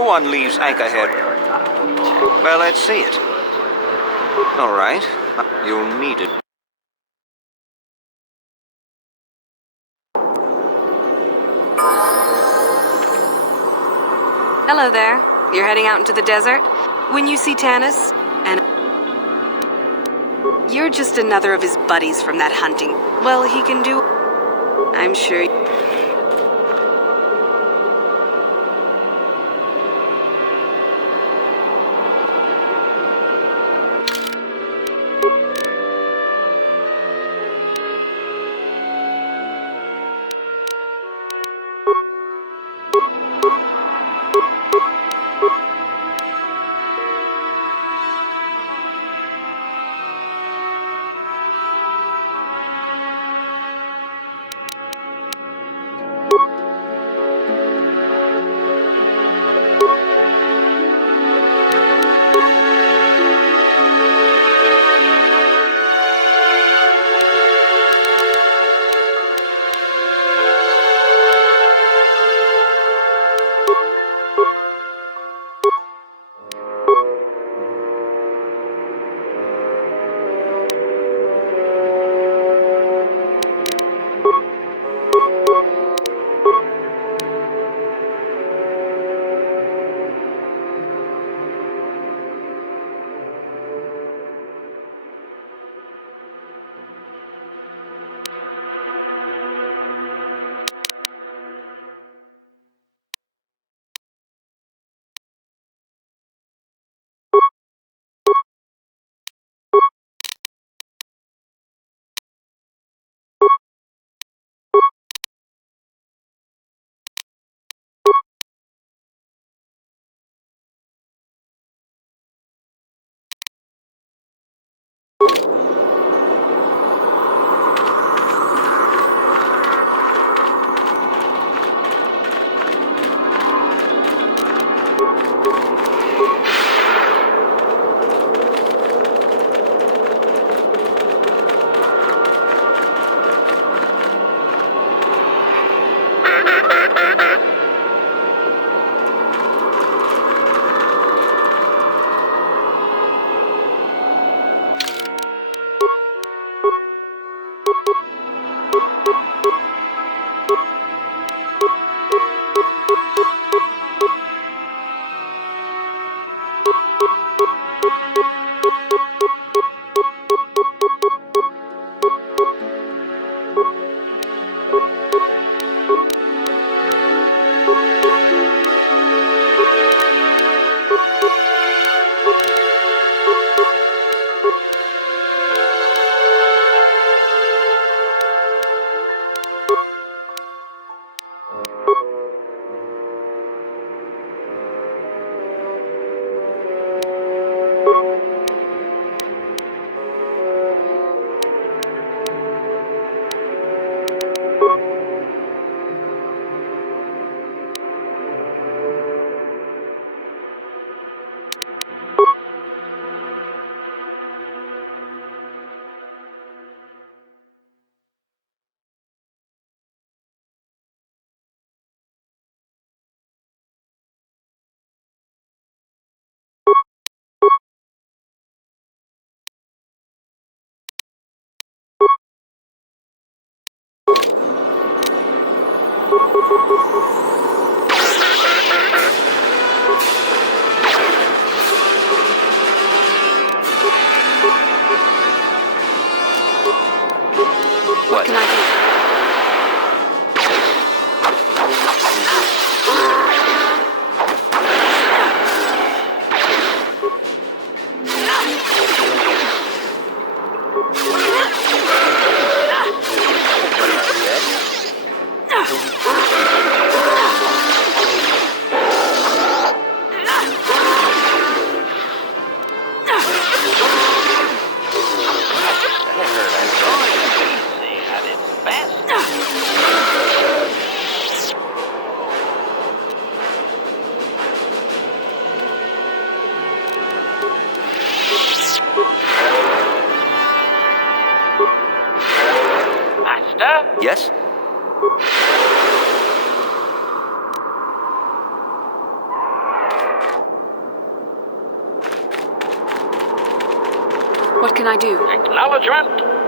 No one leaves Anchorhead. Well, let's see it. All right. You'll need it. Hello there. You're heading out into the desert? When you see Tanis, and you're just another of his buddies from that hunting. Well, he can do... I'm sure... What can I do? Yes? can I do? Acknowledgement.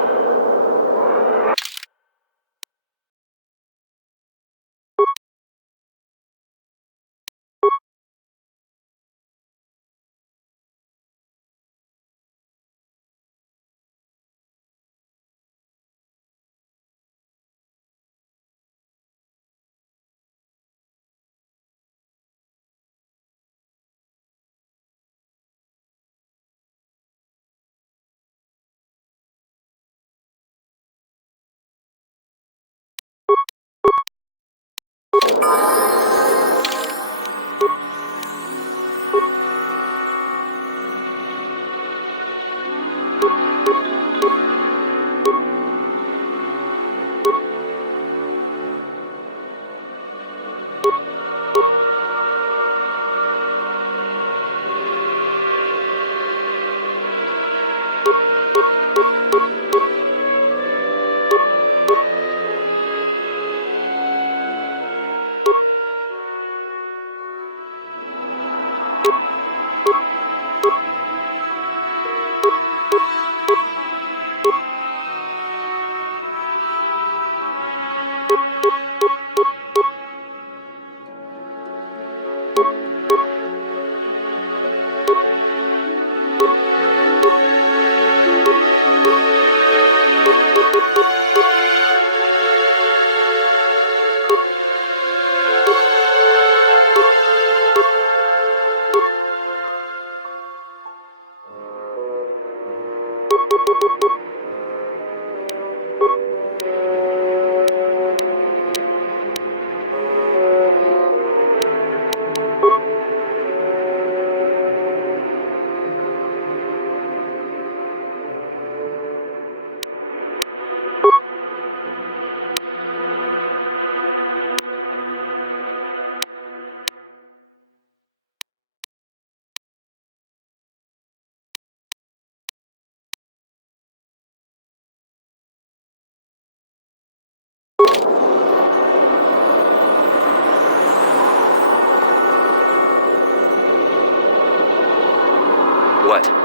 What?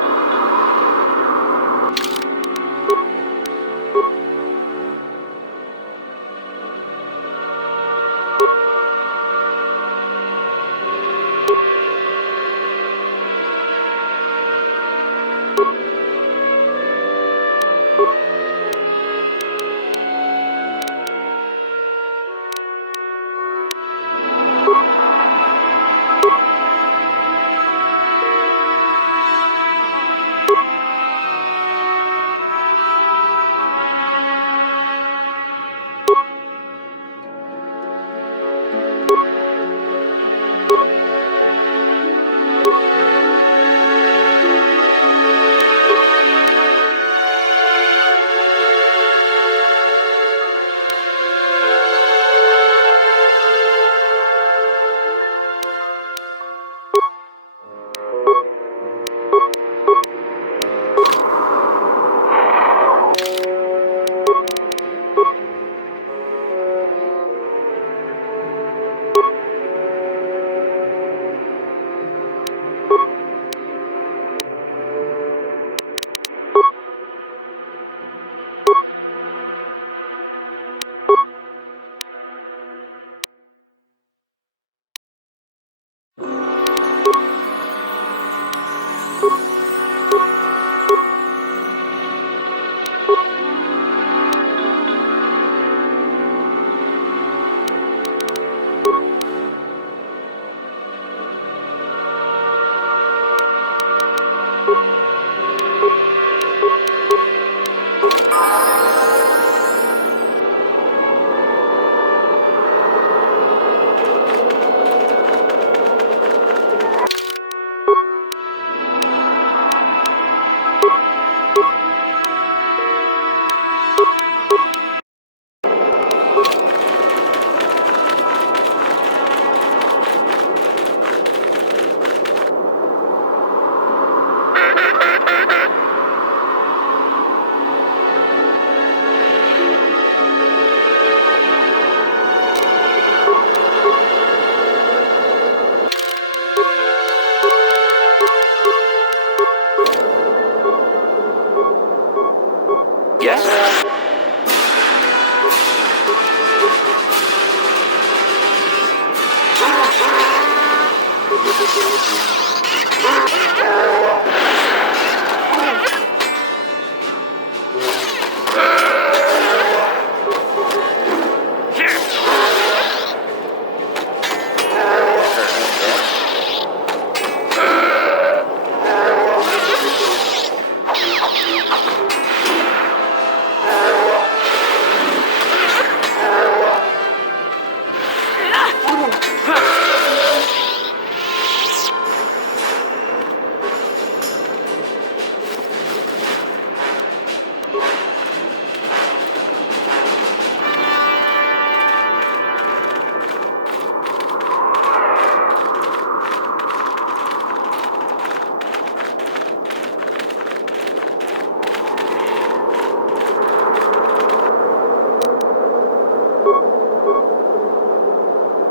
Yes?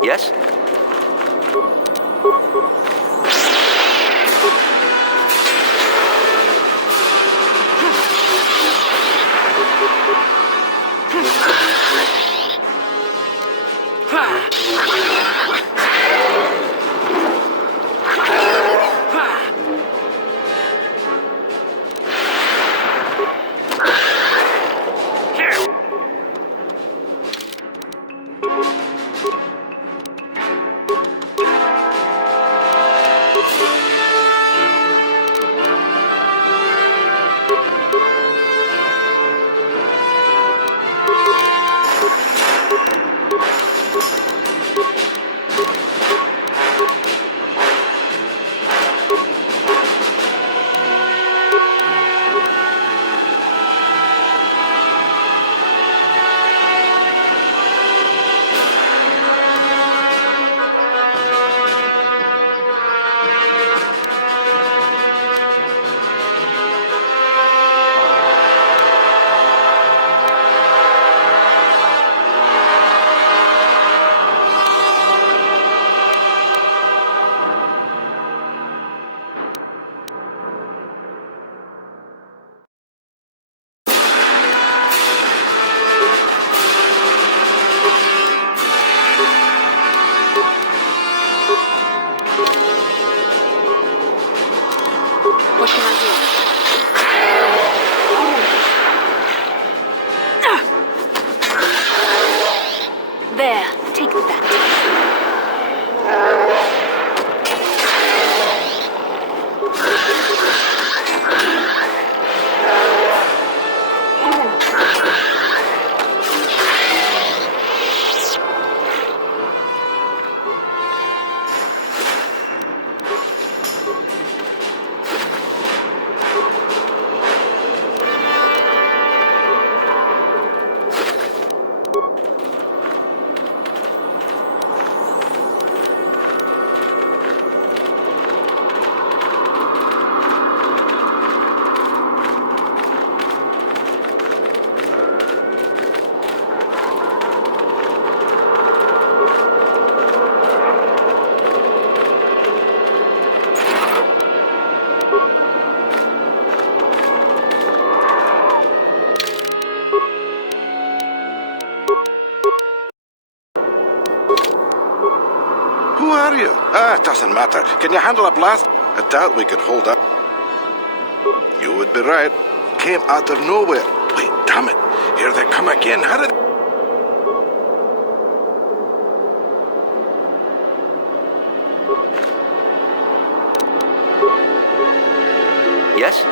Yes? What can I do? There, take that. Who are you? It doesn't matter. Can you handle a blast? I doubt we could hold up. You would be right. Came out of nowhere. Wait, damn it. Here they come again. How did... Yes?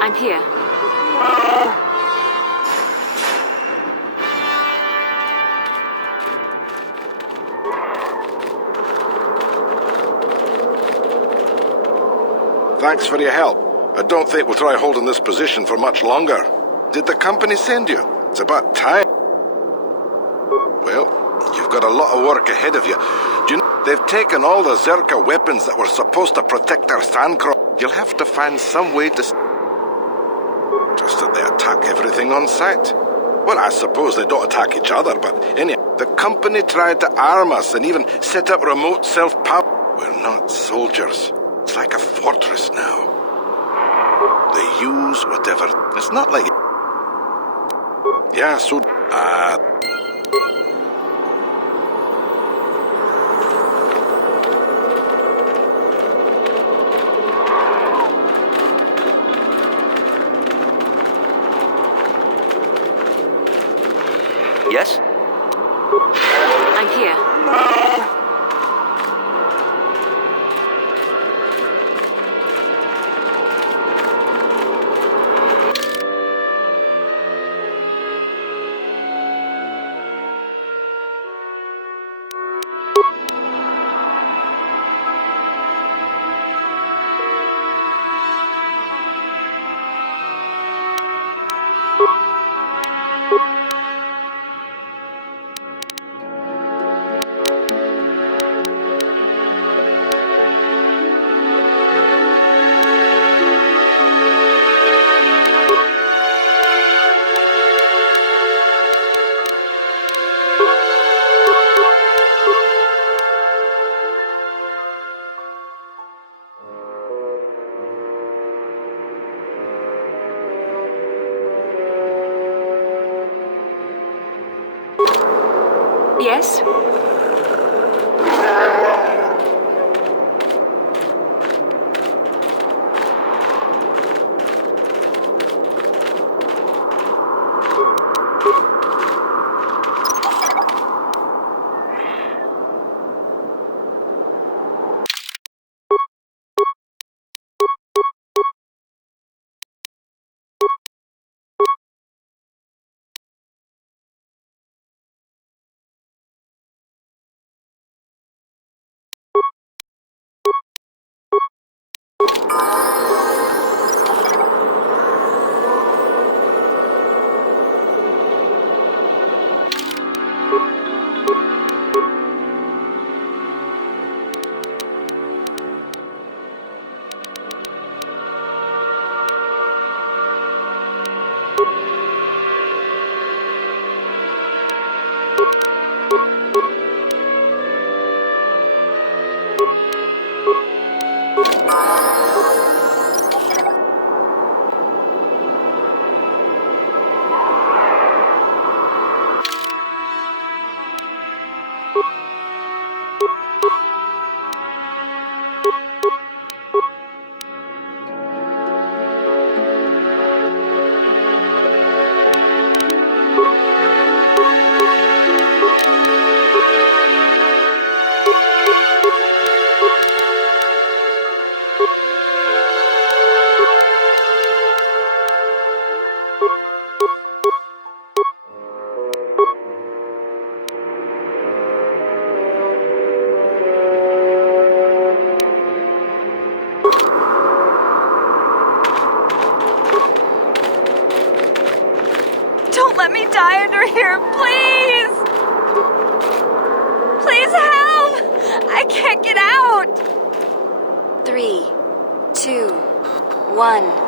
I'm here. Thanks for your help. I don't think we'll try holding this position for much longer. Did the company send you? It's about time. Well, you've got a lot of work ahead of you. Do you know, they've taken all the Zerka weapons that were supposed to protect our sandcrawler. You'll have to find some way to... Just that they attack everything on sight. Well, I suppose they don't attack each other, but anyhow, the company tried to arm us and even set up remote self-power. We're not soldiers. It's like a fortress now. They use whatever... It's not like... Yeah, so... Yes? I'm here. Yes? Don't let me die under here, please! Please help! I can't get out! 3, 2, 1.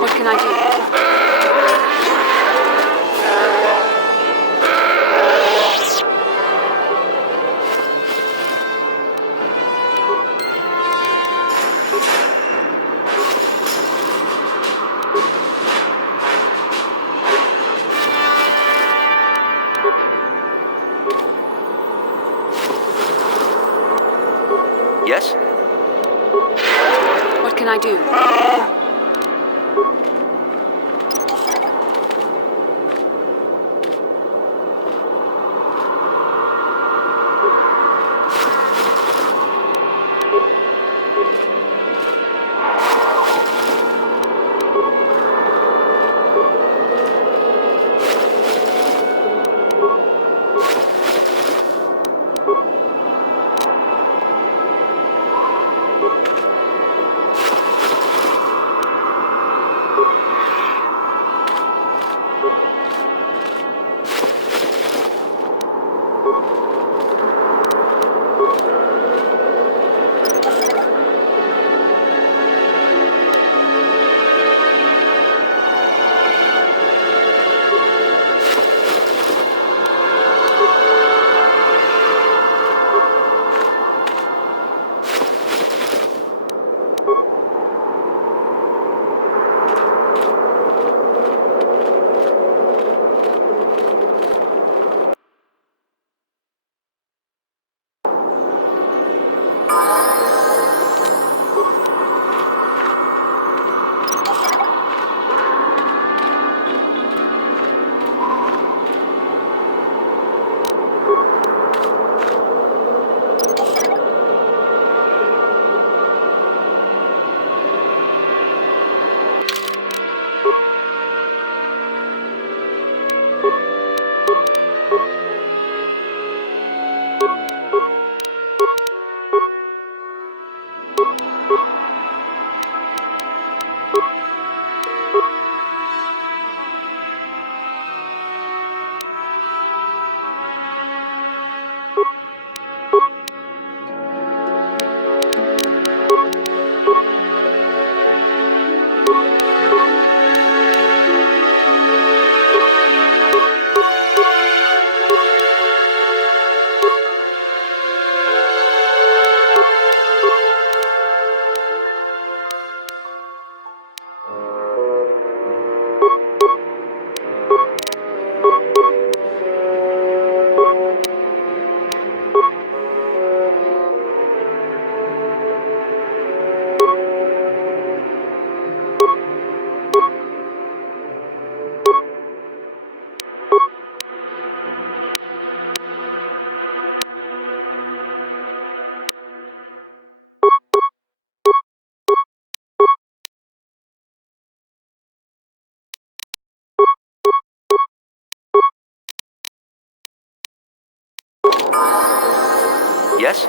What can I do? Yes? What can I do? Yes?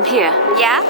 I'm here. Yeah?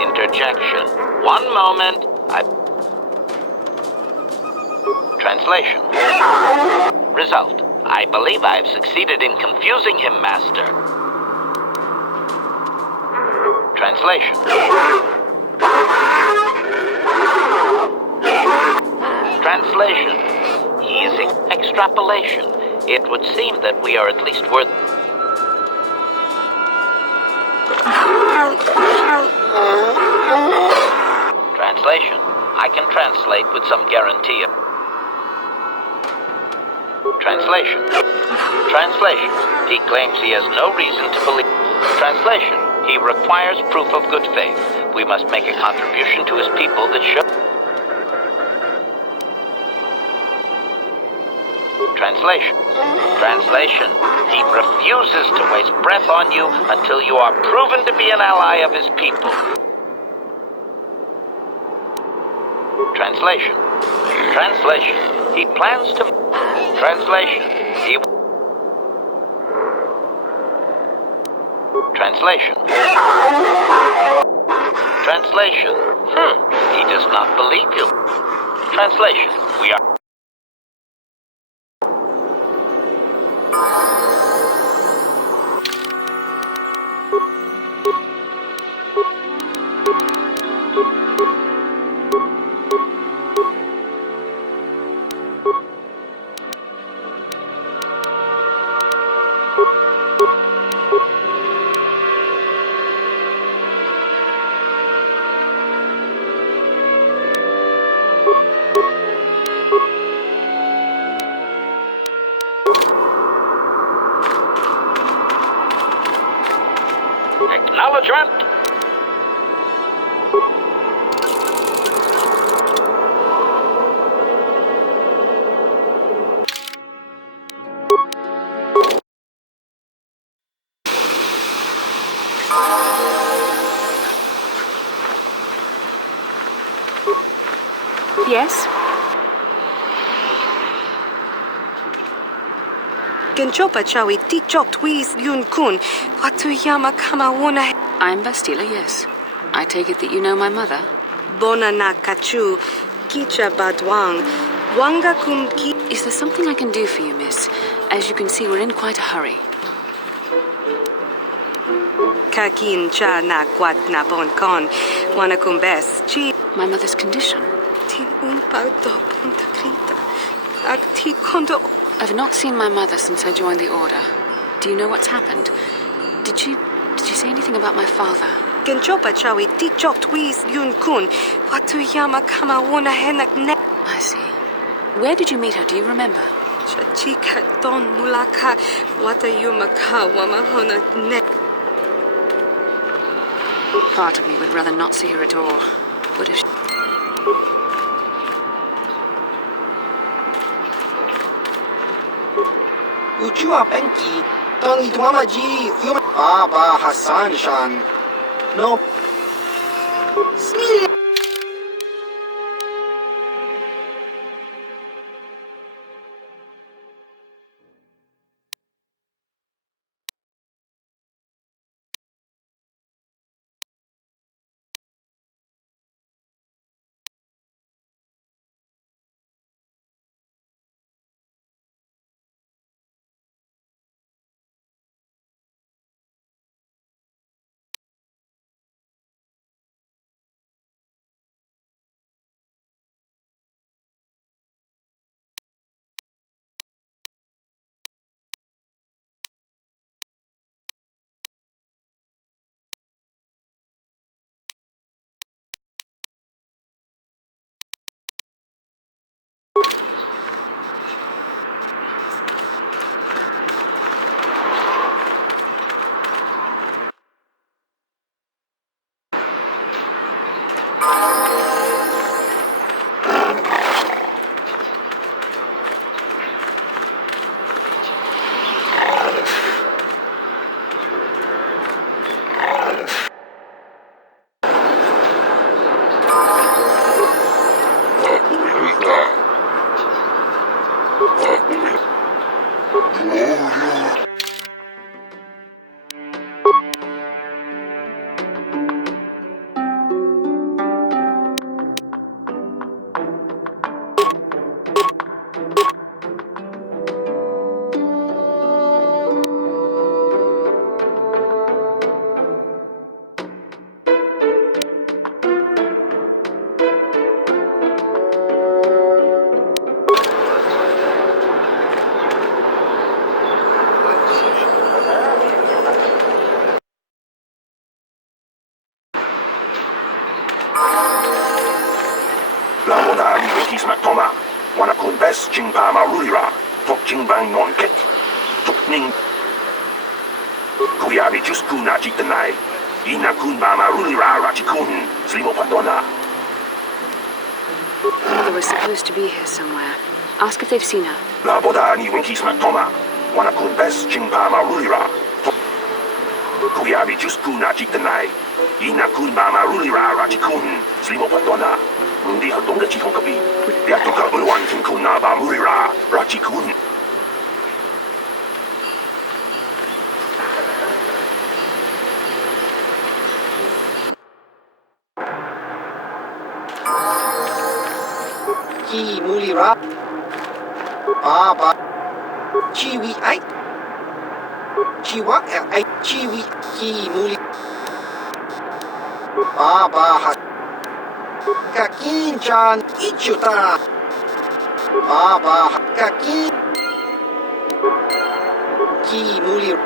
Interjection. One moment. Translation. Result. I believe I've succeeded in confusing him, Master. Translation. Translation. He is extrapolation. It would seem that we are at least worth... Translation. I can translate with some guarantee of... Translation. Translation. He claims he has no reason to believe... Translation. He requires proof of good faith. We must make a contribution to his people that show... Translation. Translation. He refuses to waste breath on you until you are proven to be an ally of his people. Translation. Translation. He plans to... Translation. He... Translation. Translation. He does not believe you. Translation. We are... Acknowledgement. Yes? Genchopa chawi tikchok twis yun kun. Watuyama kama wona. I'm Bastila, yes. I take it that you know my mother? Bona na kachu. Kicha badwang. Wanga kum ki. Is there something I can do for you, miss? As you can see, we're in quite a hurry. Kakin cha na kwat na bon kon. Wana kum bes. Chi. My mother's condition. Tin un paudo punta krita. Akti kondo. I've not seen my mother since I joined the Order. Do you know what's happened? Did you say anything about my father? Genchopa chawi tikchok twis yun kun. Watuyama kama wona henak ne. I see. Where did you meet her? Do you remember? Chachika don mulaka. Watayuma ka wamahona ne. Part of me would rather not see her at all. But if Uchua Penki, Tongi Tuamaji, Yuma Baba Hassan Shan. No. Smil. Toma, wana kun bes chingpa marulira, tok chingbang non ket, tok ning. Kuyabi just kuna chitanai, ina kun ba marulira rachikun, slimo patona. Mother was supposed to be here somewhere. Ask if they've seen her. La boda ni winkisma toma, wana kun bes chingpa marulira. Kuyabi just kuna chitanai, ina kun ba marulira rachikun, slimo patona. Hindi hatong gachikong kapi. Yato ka bulwan king na ba murira, rachikun. Ki mulira. Baba. Chiwi ay. Chiwa ay chiwi ki muli. Baba ha. Kakin-chan ichuta. Baba kakin. Ki muli.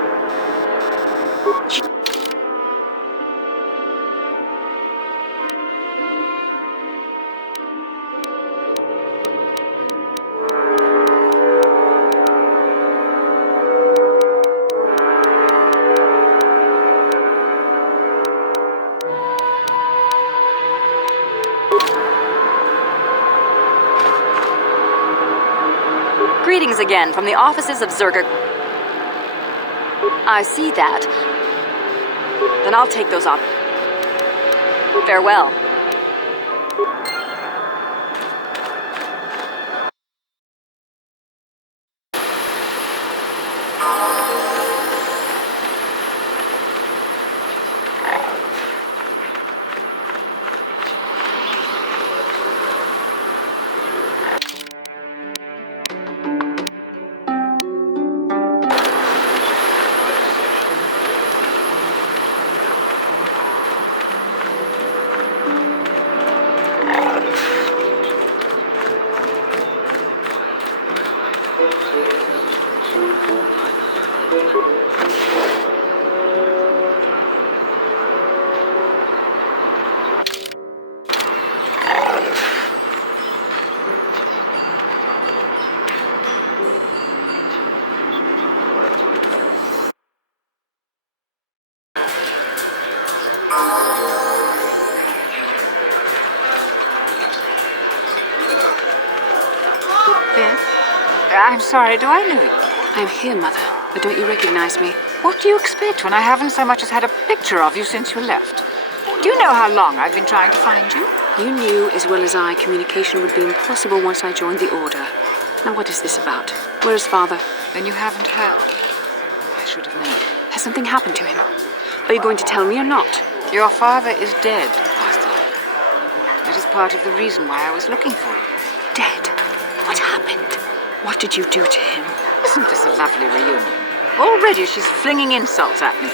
Greetings again from the offices of Zerger. I see that. Then I'll take those off. Farewell. I'm sorry, do I know you? I am here, Mother. But don't you recognize me? What do you expect when I haven't so much as had a picture of you since you left? Do you know how long I've been trying to find you? You knew as well as I communication would be impossible once I joined the Order. Now what is this about? Where is Father? Then you haven't heard. I should have known. Has something happened to him? Are you going to tell me or not? Your father is dead, Bastila. That is part of the reason why I was looking for you. Dead? What happened? What did you do to him? Isn't this a lovely reunion? Already she's flinging insults at me.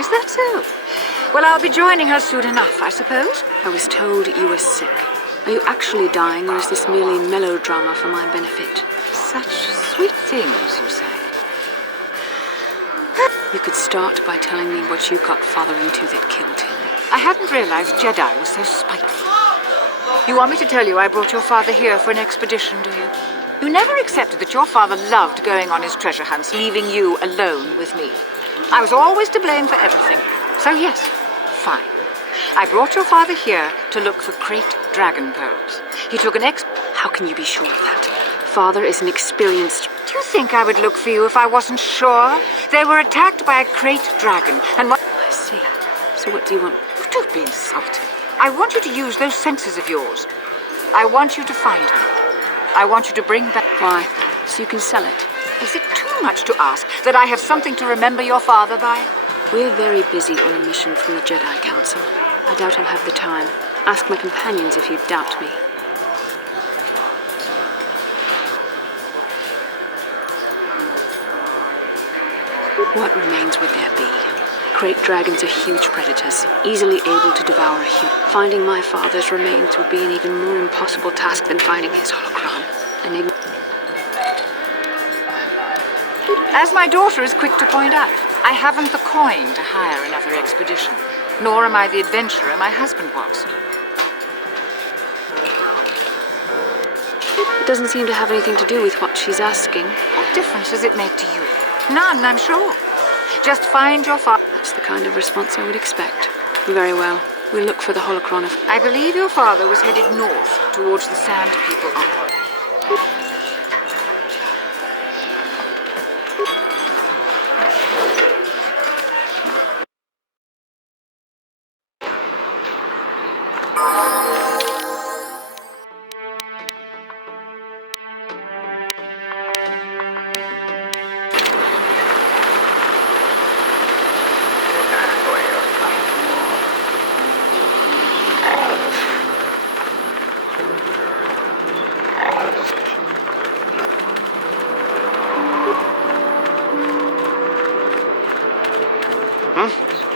Is that so? Well, I'll be joining her soon enough, I suppose. I was told you were sick. Are you actually dying, or is this merely melodrama for my benefit? Such sweet things, you say. You could start by telling me what you got Father into that killed him. I hadn't realized Jedi was so spiteful. You want me to tell you I brought your father here for an expedition, do you? You never accepted that your father loved going on his treasure hunts, leaving you alone with me. I was always to blame for everything. So yes, fine. I brought your father here to look for crate dragon pearls. He took an How can you be sure of that? Father is an experienced... Do you think I would look for you if I wasn't sure? They were attacked by a crate dragon, and what... I see. So what do you want? Don't be insulting. I want you to use those senses of yours. I want you to find her. I want you to bring back... Why? So you can sell it? Is it too much to ask that I have something to remember your father by? We're very busy on a mission from the Jedi Council. I doubt I'll have the time. Ask my companions if you doubt me. What remains would there be? Great dragons are huge predators, easily able to devour a human. Finding my father's remains would be an even more impossible task than finding his holocron. As my daughter is quick to point out, I haven't the coin to hire another expedition, nor am I the adventurer my husband was. It doesn't seem to have anything to do with what she's asking. What difference does it make to you? None, I'm sure. Just find your father. That's the kind of response I would expect. Very well. We'll look for the holocron of... I believe your father was headed north, towards the Sand People.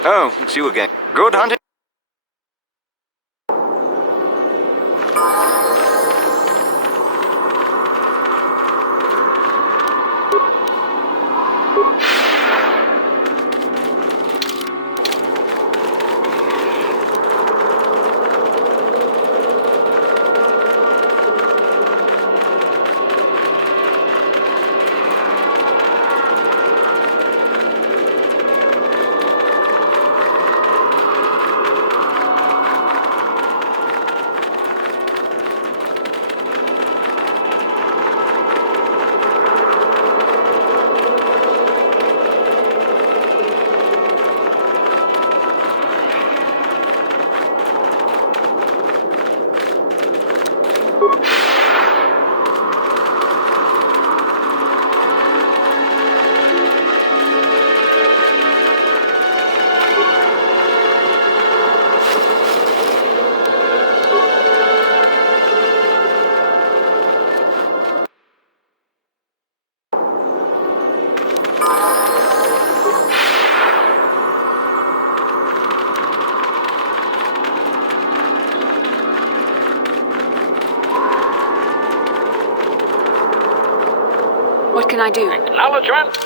Oh, it's you again. Good hunting. What can I do? Acknowledgement.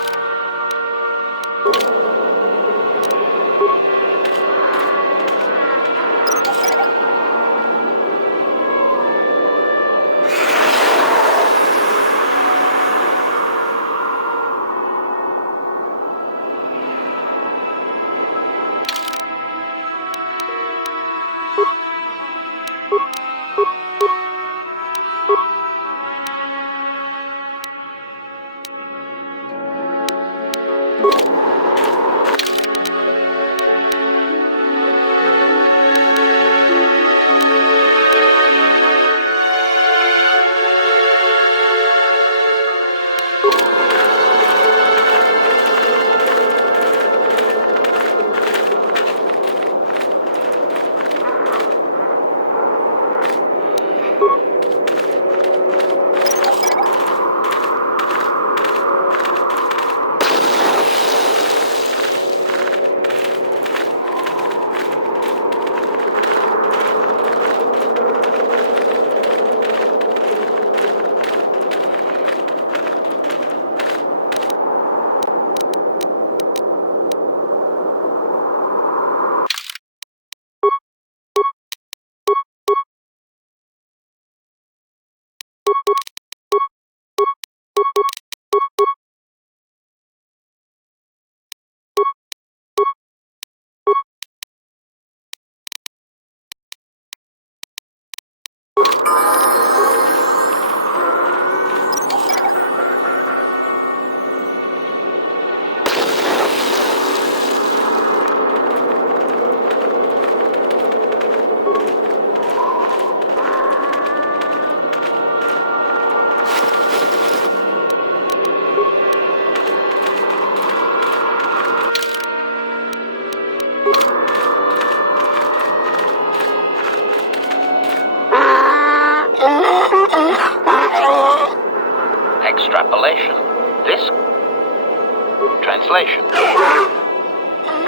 Translation.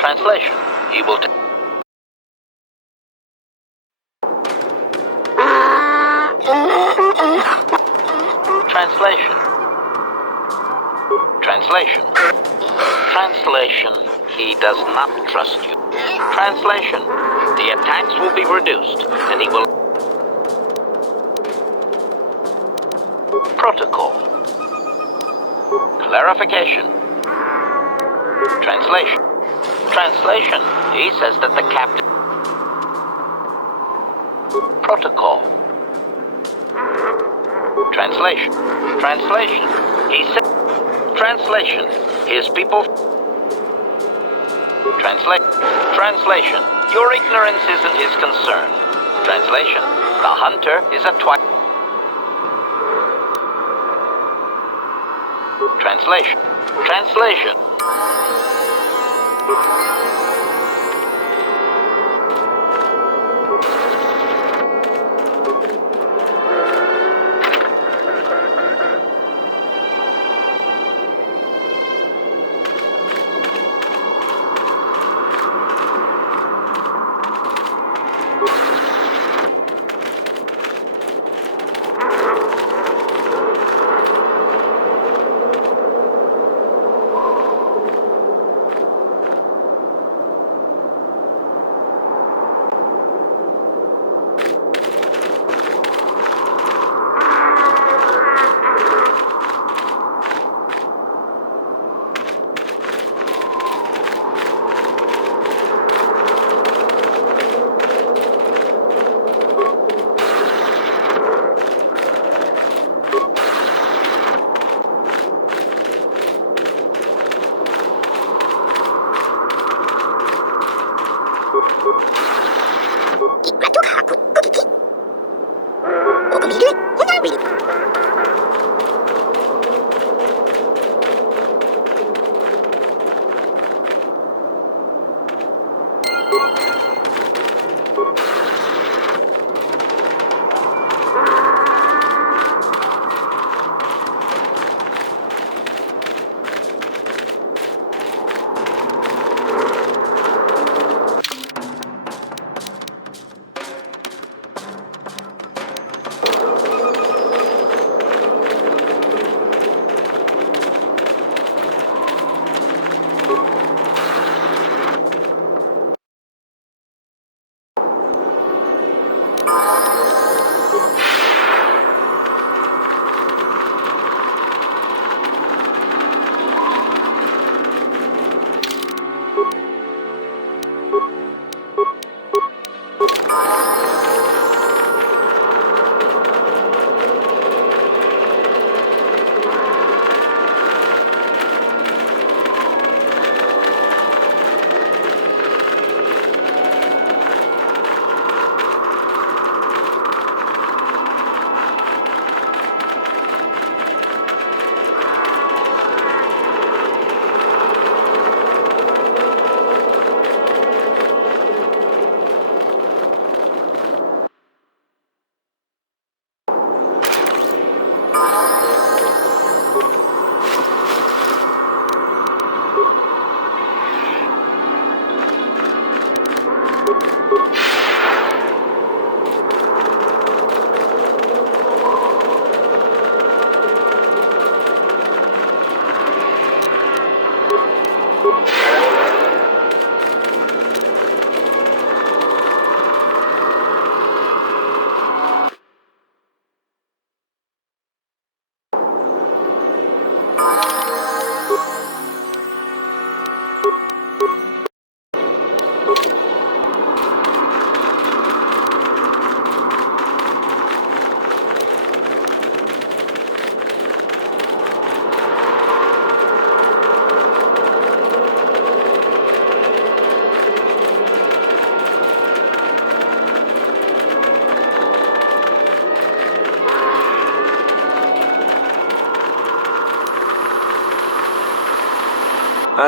Translation. He will Translation. Translation. Translation. He does not trust you. Translation. The attacks will be reduced, and he will... Protocol. Clarification. Translation. Translation. He says that the captain... Protocol. Translation. Translation. He said... Translation. His people... Translation. Your ignorance isn't his concern. Translation. The hunter is a Translation. Translation.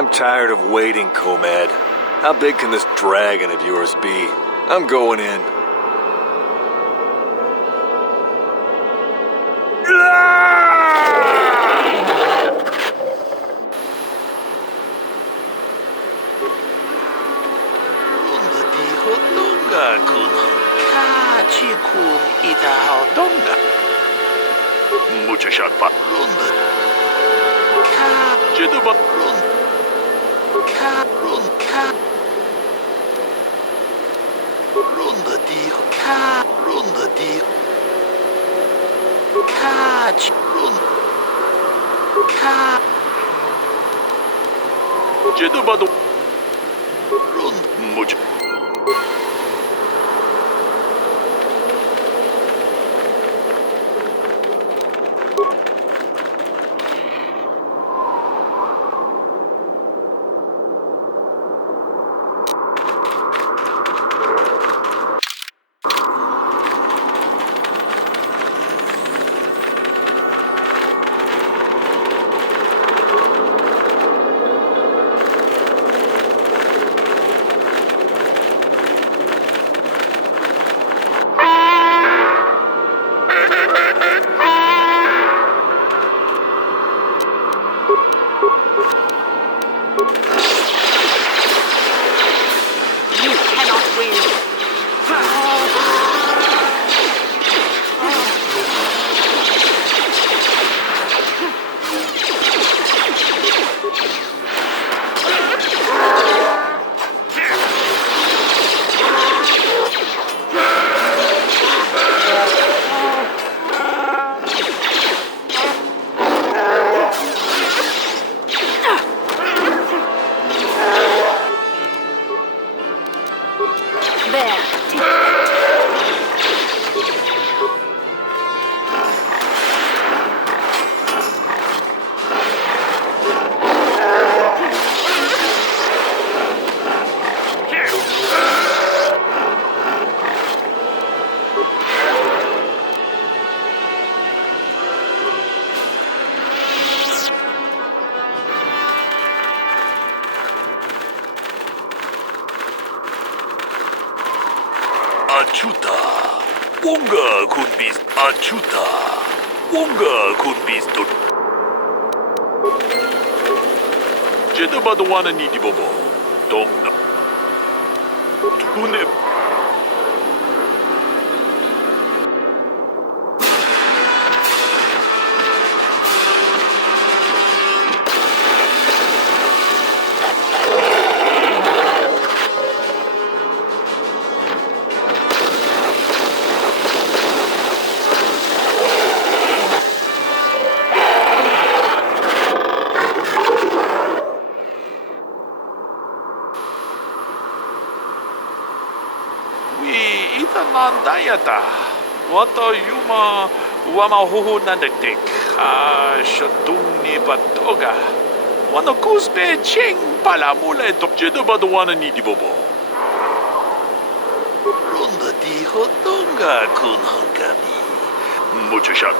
I'm tired of waiting, Comed. How big can this dragon of yours be? I'm going in. Mucho shot pa. Jedu ba? Jedu ba do? Mucho. Achuta. Wonga kunbis achuta. Wonga kunbis do. Jedabado wana ni dibobo. Dongna. Tune. Dayata. Wato yuma wamahuhu nandetik. Shotung ni batoga. Wano kusbe ching palamule to jedabadwana ni dibobo. Ronda di hotonga kun hangami. Mucho shot.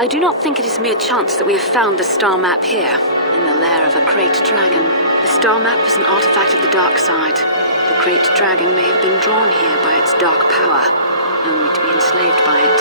I do not think it is mere chance that we have found the star map here, in the lair of a great dragon. The star map is an artifact of the dark side. The great dragon may have been drawn here by its dark power, only to be enslaved by it.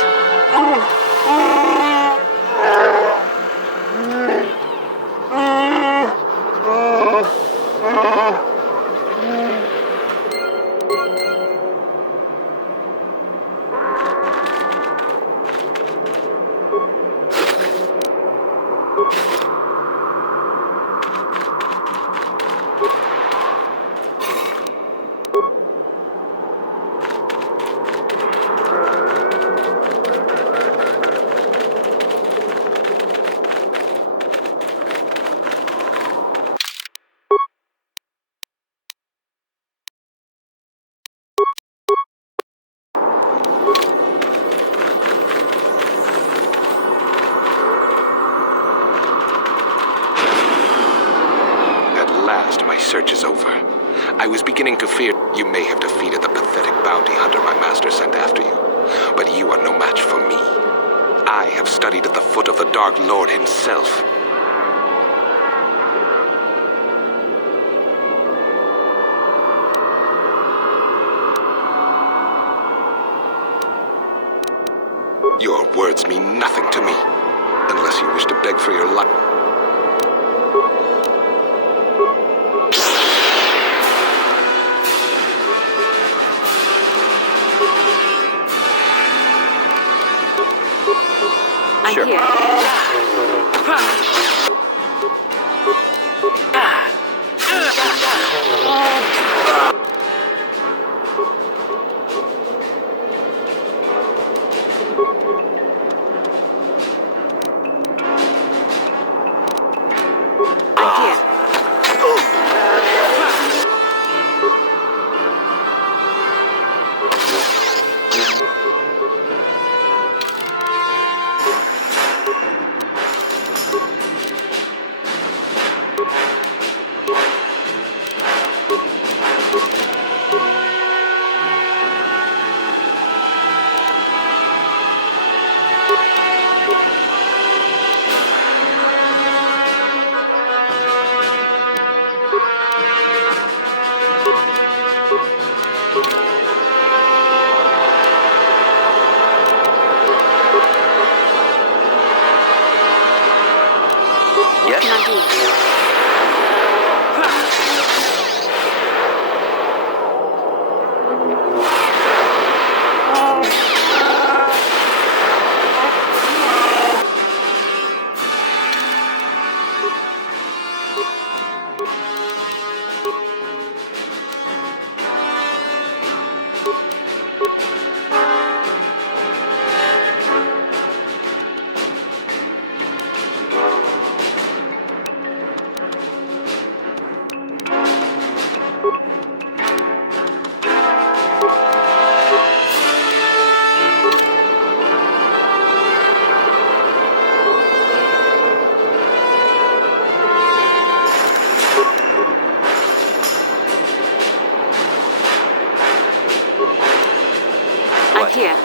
research is over. I was beginning to fear you may have defeated the pathetic bounty hunter my master sent after you. But you are no match for me. I have studied at the foot of the Dark Lord himself. Your words mean nothing to me, unless you wish to beg for your life. I'm here. What can I do? I'm here.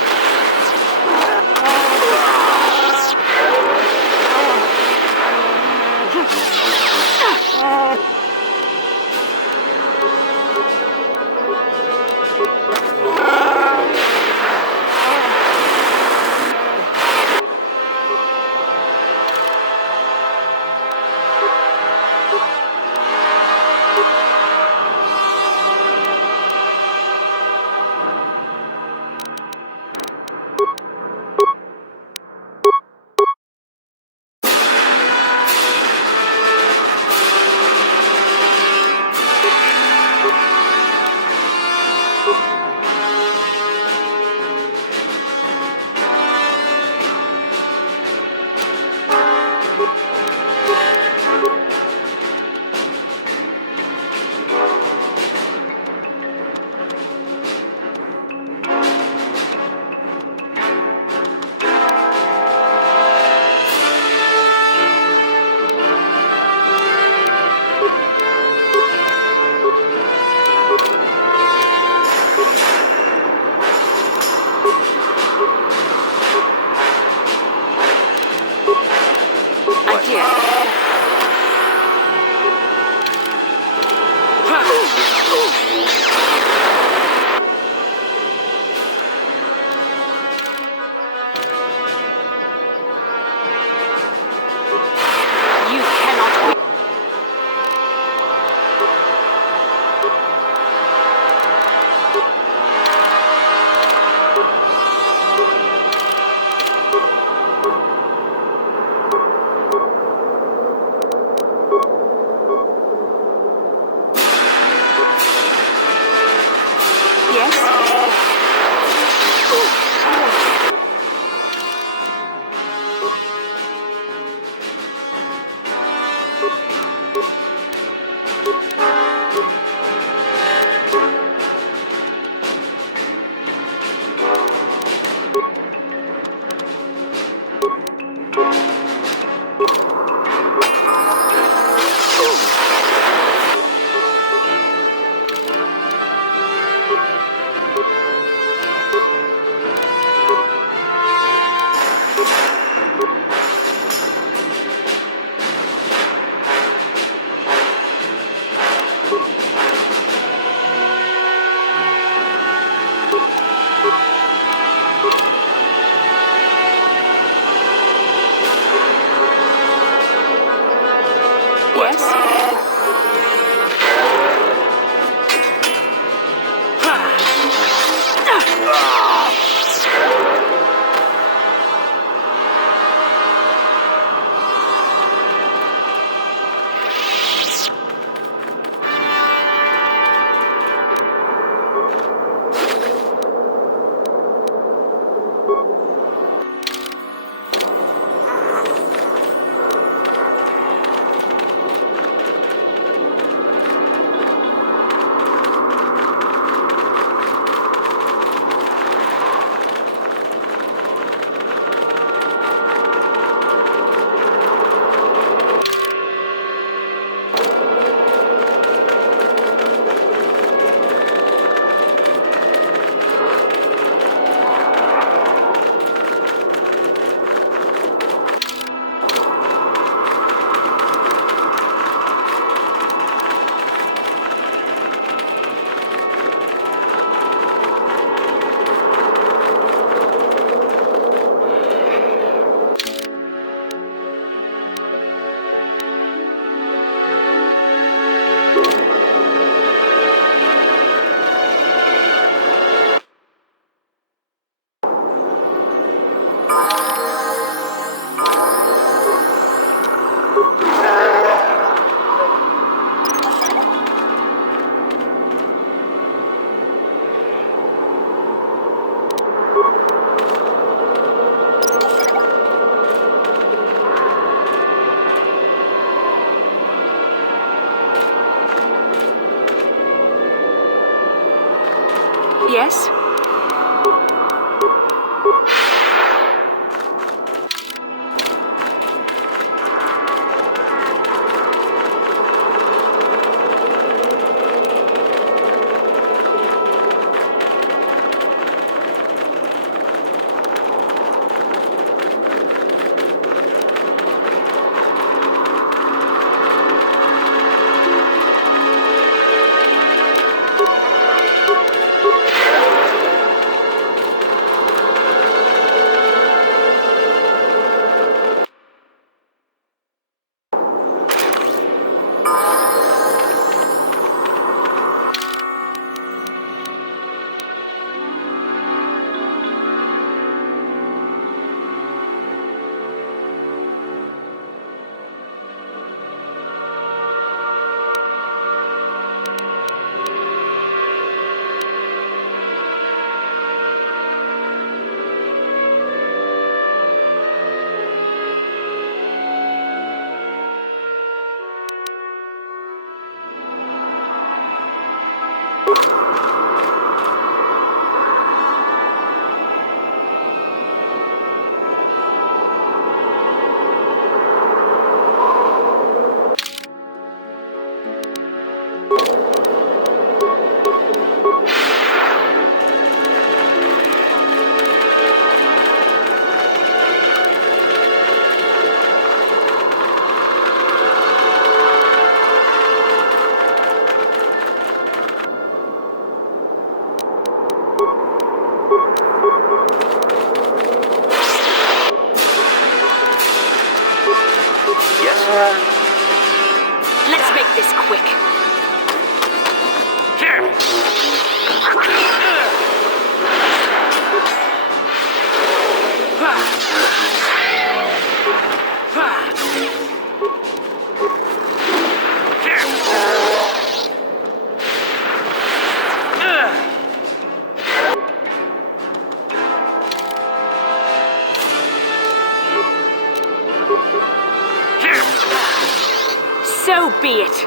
So be it.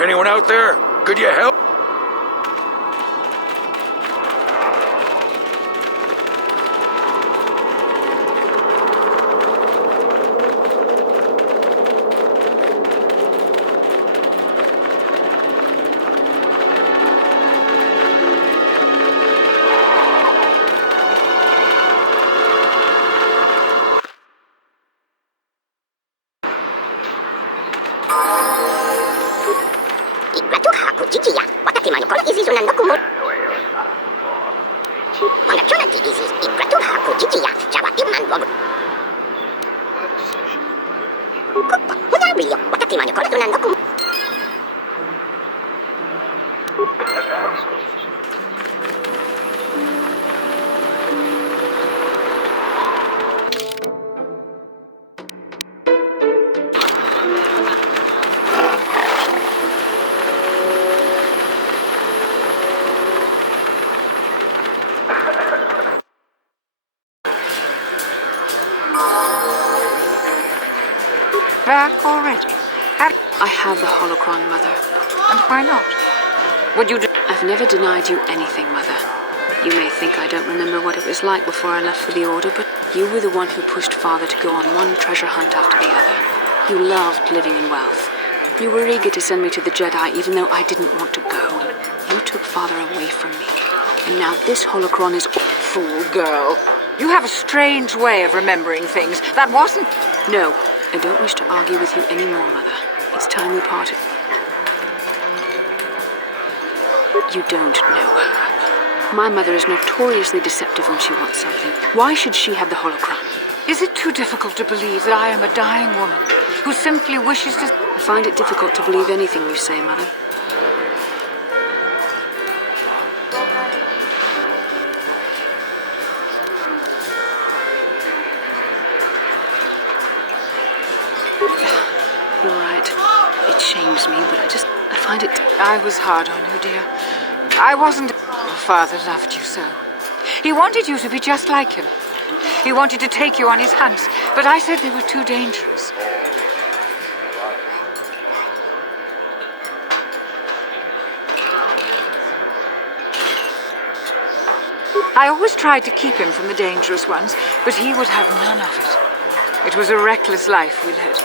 Anyone out there? Could you help? Back already? I have the holocron, Mother. And why not? Would you do? I've never denied you anything, Mother. You may think I don't remember what it was like before I left for the Order, but you were the one who pushed Father to go on one treasure hunt after the other. You loved living in wealth. You were eager to send me to the Jedi even though I didn't want to go. You took Father away from me. And now this holocron is... Fool girl. You have a strange way of remembering things. That wasn't... No, I don't wish to argue with you anymore, Mother. It's time we parted. You don't know her. My mother is notoriously deceptive when she wants something. Why should she have the holocron? Is it too difficult to believe that I am a dying woman who simply wishes to... I find it difficult to believe anything you say, Mother. You're right. It shames me, but I find it... I was hard on you, dear. I wasn't... Your father loved you so. He wanted you to be just like him. He wanted to take you on his hunts, but I said they were too dangerous. I always tried to keep him from the dangerous ones, but he would have none of it. It was a reckless life we led.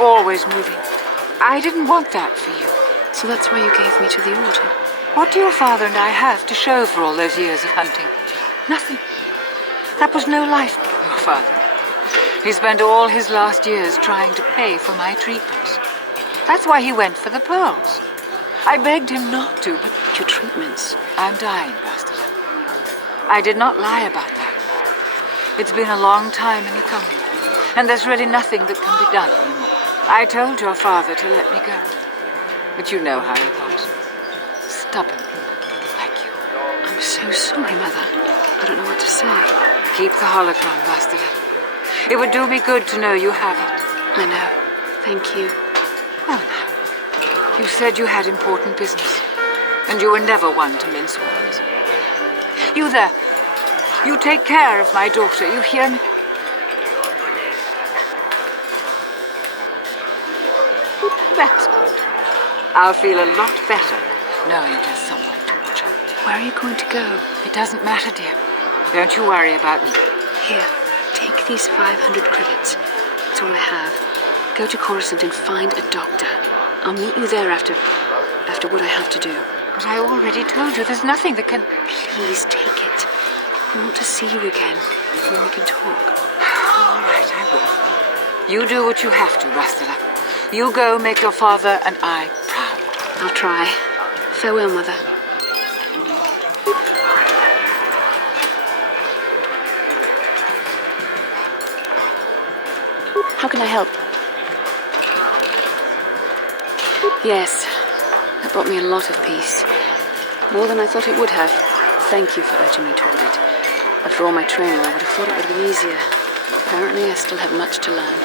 Always moving. I didn't want that for you. So that's why you gave me to the Order? What do your father and I have to show for all those years of hunting? Nothing. That was no life, your father. He spent all his last years trying to pay for my treatments. That's why he went for the pearls. I begged him not to, but... Your treatments? I'm dying, Bastila. I did not lie about that. It's been a long time in the coming, and there's really nothing that can be done anymore. I told your father to let me go, but you know how he was. Stubborn, like you. I'm so sorry, Mother. I don't know what to say. Keep the holocron, Bastila. It would do me good to know you have it. I know. Thank you. Oh, no. You said you had important business, and you were never one to mince words. You there. You take care of my daughter, you hear me? That's good. I'll feel a lot better knowing there's someone to watch her. Where are you going to go? It doesn't matter, dear. Don't you worry about me. Here, take Take these 500 credits. It's all I have. Go to Coruscant and find a doctor. I'll meet you there after what I have to do. But I already told you there's nothing that can... Please take it. I want to see you again, before we can talk. All right, I will. You do what you have to, Bastila. You go make your father and I proud. I'll try. Farewell, Mother. How can I help? Yes, that brought me a lot of peace. More than I thought it would have. Thank you for urging me toward it. After all my training, I would have thought it would have been easier. Apparently, I still have much to learn.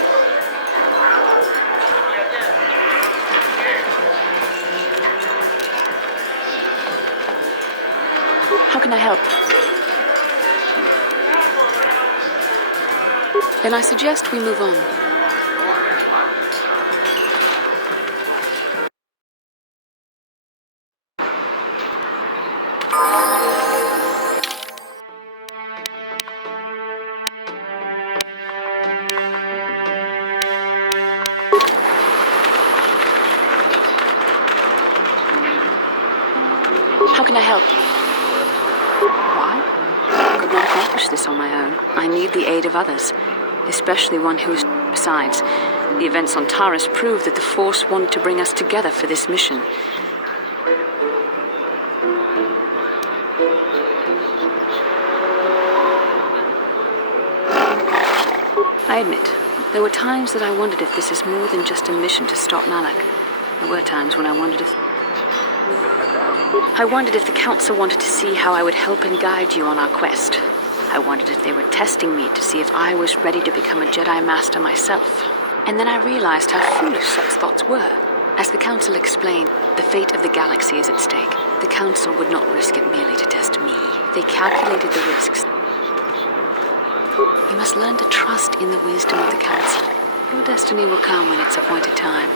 How can I help? Then I suggest we move on. How can I help? Why? I could not accomplish this on my own. I need the aid of others, especially one who is... Besides, the events on Taris prove that the Force wanted to bring us together for this mission. I admit, there were times that I wondered if this is more than just a mission to stop Malak. There were times when I wondered if the Council wanted to see how I would help and guide you on our quest. I wondered if they were testing me to see if I was ready to become a Jedi Master myself. And then I realized how foolish such thoughts were. As the Council explained, the fate of the galaxy is at stake. The Council would not risk it merely to test me. They calculated the risks. You must learn to trust in the wisdom of the Council. Your destiny will come when its appointed time.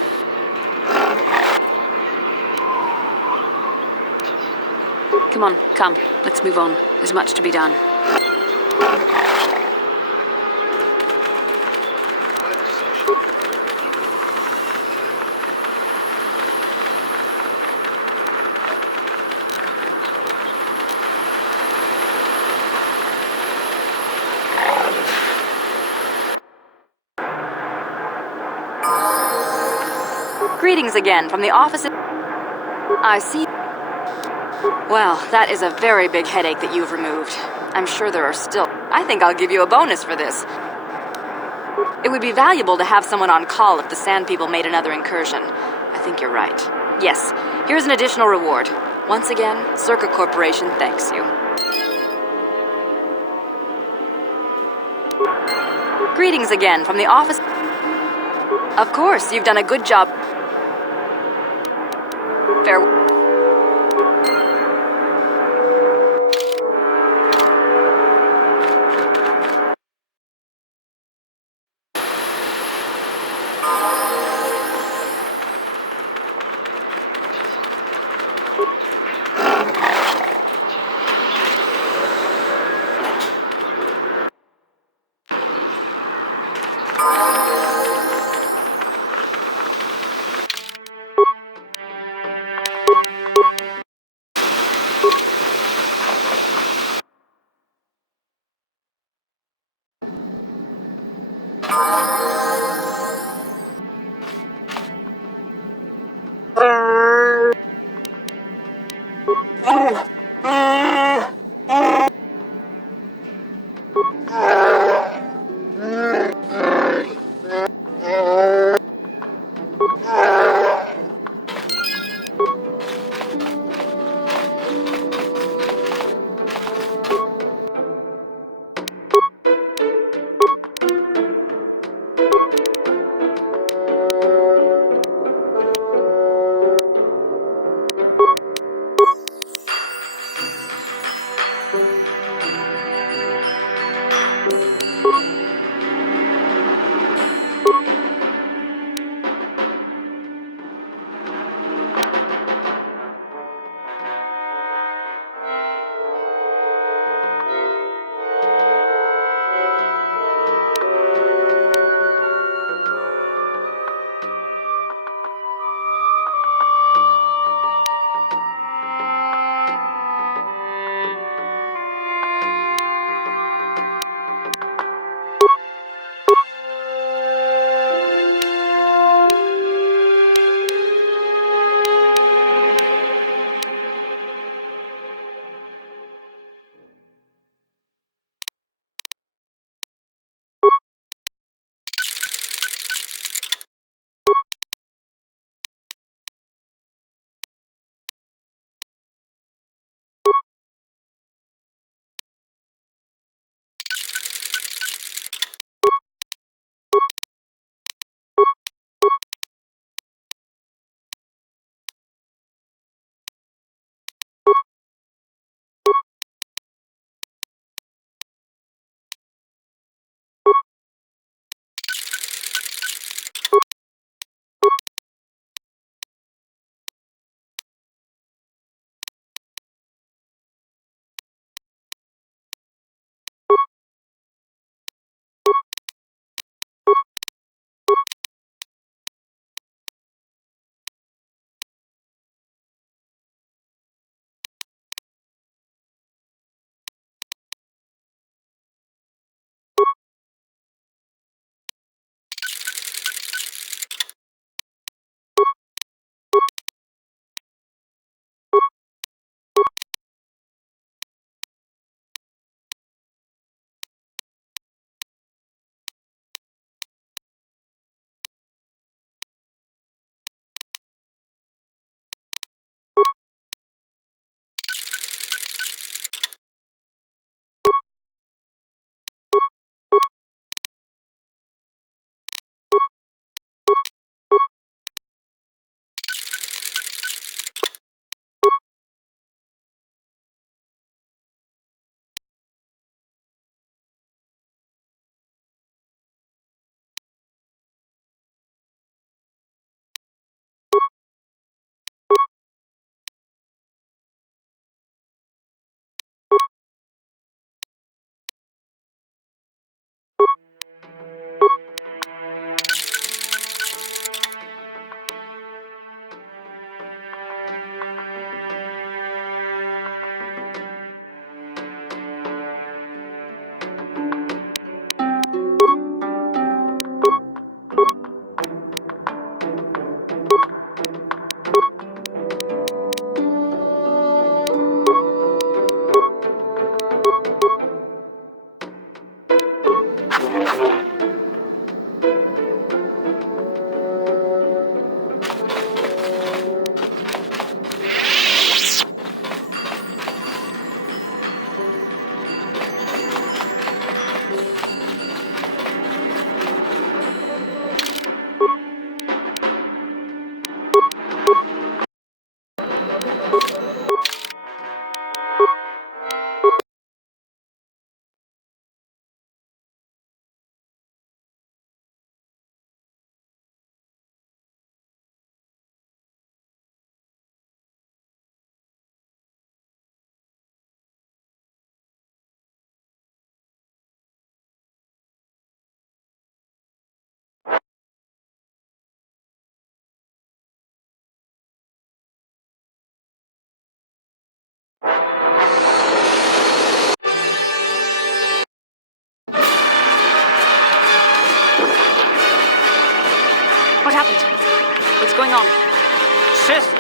Come on, come. Let's move on. There's much to be done. Greetings again from the office. I see. Well, that is a very big headache that you've removed. I'm sure there are still... I think I'll give you a bonus for this. It would be valuable to have someone on call if the Sand People made another incursion. I think you're right. Yes, here's an additional reward. Once again, Circa Corporation thanks you. Greetings again from the office. Of course, you've done a good job. Farewell.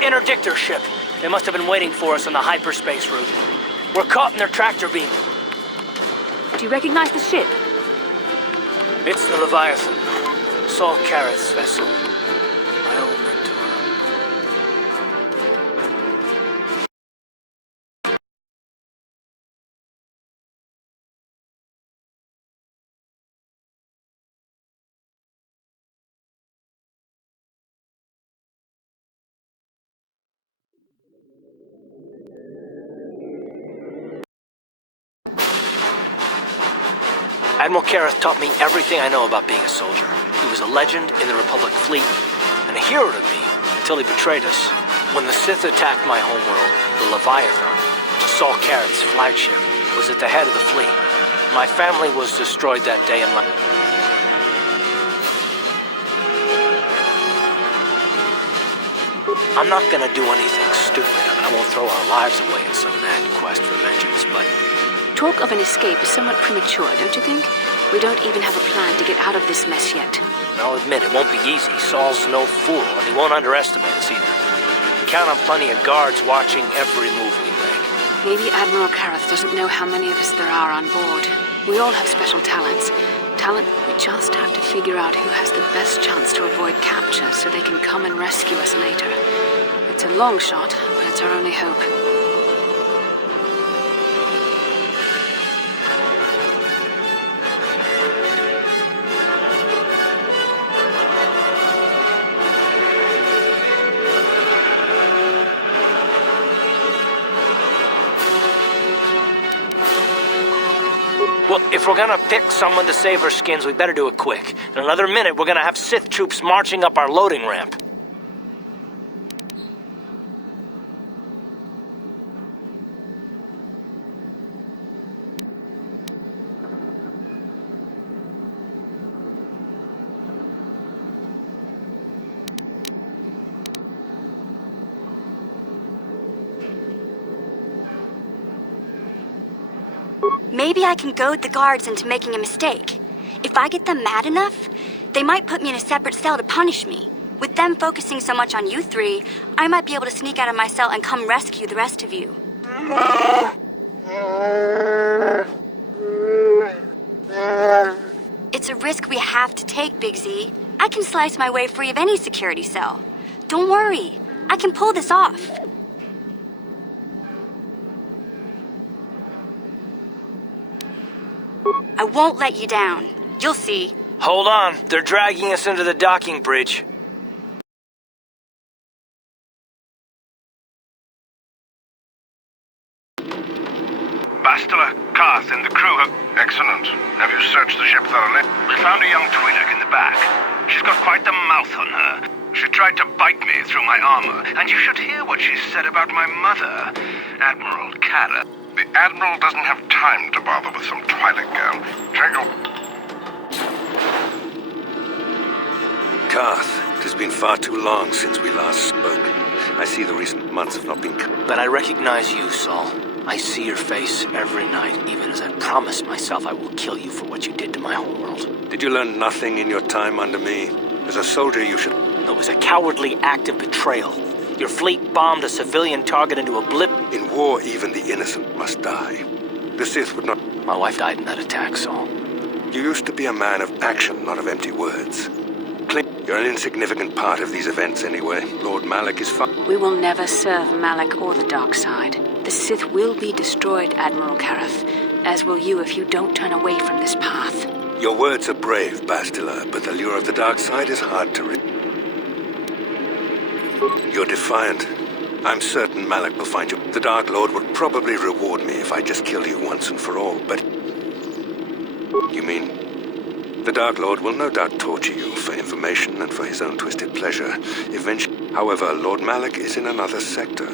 interdictor ship. They must have been waiting for us on the hyperspace route. We're caught in their tractor beam. Do you recognize the ship? It's the Leviathan. Saul Dead's vessel. My old mentor. Admiral Kareth taught me everything I know about being a soldier. He was a legend in the Republic fleet, and a hero to me until he betrayed us. When the Sith attacked my homeworld, the Leviathan, Saul Dead's flagship, was at the head of the fleet. My family was destroyed that day, and I'm not gonna do anything stupid. I won't throw our lives away in some mad quest for vengeance, but... Talk of an escape is somewhat premature, don't you think? We don't even have a plan to get out of this mess yet. I'll admit, it won't be easy. Saul's no fool, and he won't underestimate us either. Count on plenty of guards watching every move we make. Maybe Admiral Kareth doesn't know how many of us there are on board. We all have special talents. We just have to figure out who has the best chance to avoid capture so they can come and rescue us later. It's a long shot, but it's our only hope. Well, if we're gonna pick someone to save our skins, we better do it quick. In another minute, we're gonna have Sith troops marching up our loading ramp. Maybe I can goad the guards into making a mistake. If I get them mad enough, they might put me in a separate cell to punish me. With them focusing so much on you three, I might be able to sneak out of my cell and come rescue the rest of you. It's a risk we have to take, Big Z. I can slice my way free of any security cell. Don't worry, I can pull this off. I won't let you down. You'll see. Hold on, they're dragging us into the docking bridge. Bastila, Karth, and the crew have... Excellent. Have you searched the ship thoroughly? We found a young Twi'lek in the back. She's got quite the mouth on her. She tried to bite me through my armor, and you should hear what she said about my mother, Admiral Kareth. The Admiral doesn't have time to bother with some Twi'lek girl. Karth, it has been far too long since we last spoke. I see the recent months have not been... But I recognize you, Saul. I see your face every night, even as I promised myself I will kill you for what you did to my homeworld. Did you learn nothing in your time under me? As a soldier, you should... It was a cowardly act of betrayal. Your fleet bombed a civilian target into a blip. In war, even the innocent must die. The Sith would not... My wife died in that attack, Saul. You used to be a man of action, not of empty words. You're an insignificant part of these events anyway. Lord Malak is fine. We will never serve Malak or the dark side. The Sith will be destroyed, Admiral Kareth, as will you if you don't turn away from this path. Your words are brave, Bastila, but the lure of the dark side is hard to read. You're defiant. I'm certain Malak will find you. The Dark Lord would probably reward me if I just killed you once and for all, but... You mean... The Dark Lord will no doubt torture you for information and for his own twisted pleasure. Eventually... However, Lord Malak is in another sector.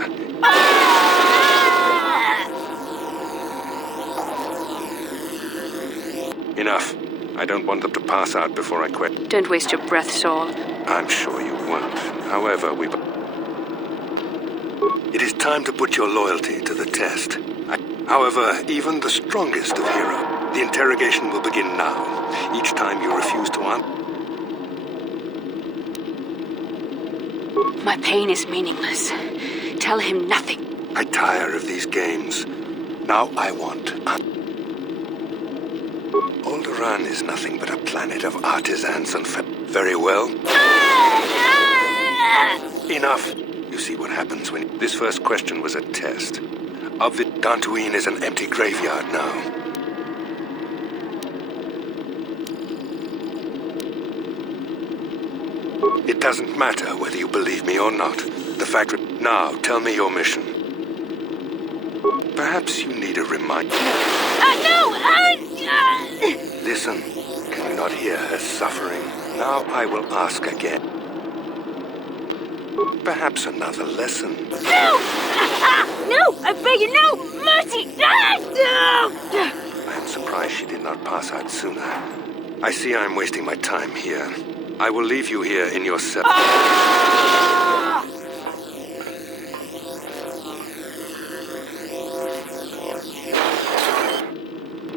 Enough. I don't want them to pass out before I quit. Don't waste your breath, Saul. I'm sure you won't. However, It is time to put your loyalty to the test. However, even the strongest of heroes, the interrogation will begin now. Each time you refuse to answer... My pain is meaningless. Tell him nothing. I tire of these games. Now I want... Alderaan is nothing but a planet of artisans and... Very well. Enough. You see what happens when... This first question was a test. Of it, Tatooine is an empty graveyard now. It doesn't matter whether you believe me or not. The fact... Now, tell me your mission. Perhaps you need a reminder. No! Listen, can you not hear her suffering? Now I will ask again. Perhaps another lesson. No! No! I beg you, no! Mercy! No! I am surprised she did not pass out sooner. I see I'm wasting my time here. I will leave you here in your cell.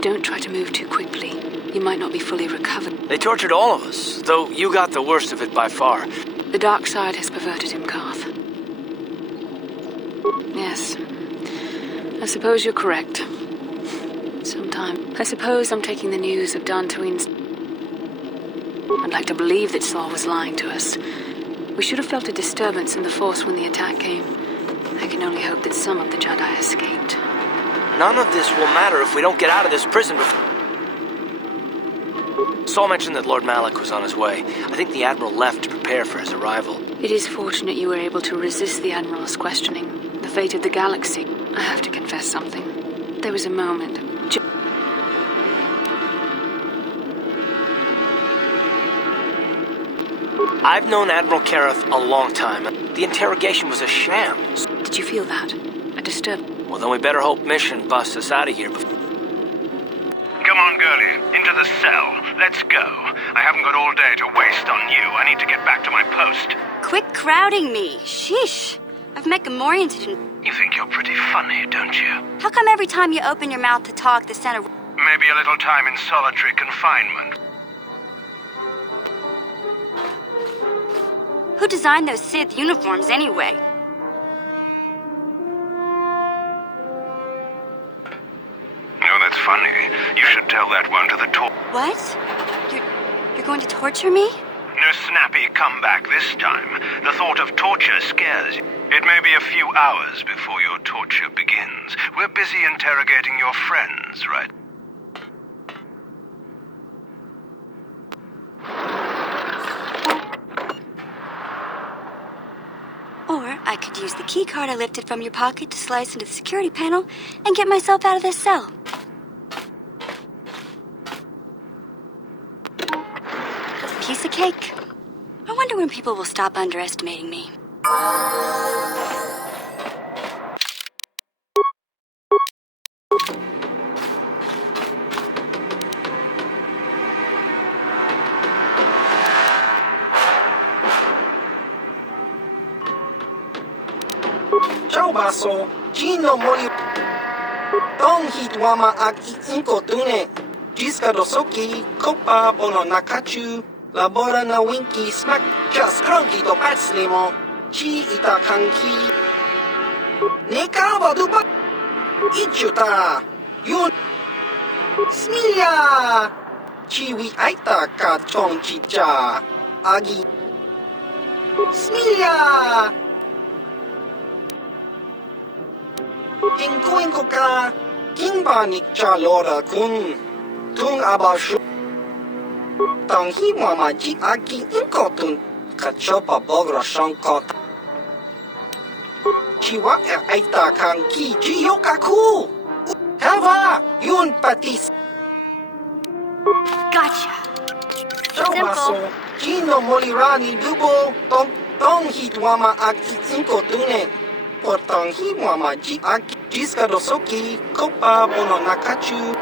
Don't try to move too quickly. You might not be fully recovered. They tortured all of us, though you got the worst of it by far. The dark side has perverted him, Garth. Yes. I suppose you're correct. I suppose I'm taking the news of Tatooine's... I'd like to believe that Saul was lying to us. We should have felt a disturbance in the Force when the attack came. I can only hope that some of the Jedi escaped. None of this will matter if we don't get out of this prison before... Saul mentioned that Lord Malak was on his way. I think the Admiral left to prepare for his arrival. It is fortunate you were able to resist the Admiral's questioning. The fate of the galaxy. I have to confess something. There was a moment... I've known Admiral Kareth a long time. The interrogation was a sham. Did you feel that? A disturb... Well, then we better hope Mission busts us out of here before... Come on, girlie. Into the cell. Let's go. I haven't got all day to waste on you. I need to get back to my post. Quit crowding me. Sheesh. I've met Gamorreans who didn't... You think you're pretty funny, don't you? How come every time you open your mouth to talk, the center... Maybe a little time in solitary confinement. Who designed those Sith uniforms anyway? No, that's funny. You should tell that one to the What? You're going to torture me? No snappy comeback this time. The thought of torture scares you. It may be a few hours before your torture begins. We're busy interrogating your friends, right? Or I could use the key card I lifted from your pocket to slice into the security panel and get myself out of this cell. Piece of cake. I wonder when people will stop underestimating me. Ciao baso, Gino Moli. Don hitwama ag inko tune. Jiska dosoki, kopa bono nakachu. Labora na winky smack just cronky to patslimo. Chi ita kanki. Neka duba. Ichuta. Yun. Smilya. Chiwi aita ka chong chicha. Agi. Smilya. Inko ka. Kimba ni chalora kun. Tung abashu. Tanghi mama ji aki inkotun kachopa bogra shankot. Chiwa aita kan ki jiyokaku. Hava yun patis. Gotcha. Chobaso Gino Molirani dubo tong hitwama aki inkotune. Portanghi mama ji aki jiska dosoki kopa bono nakachu.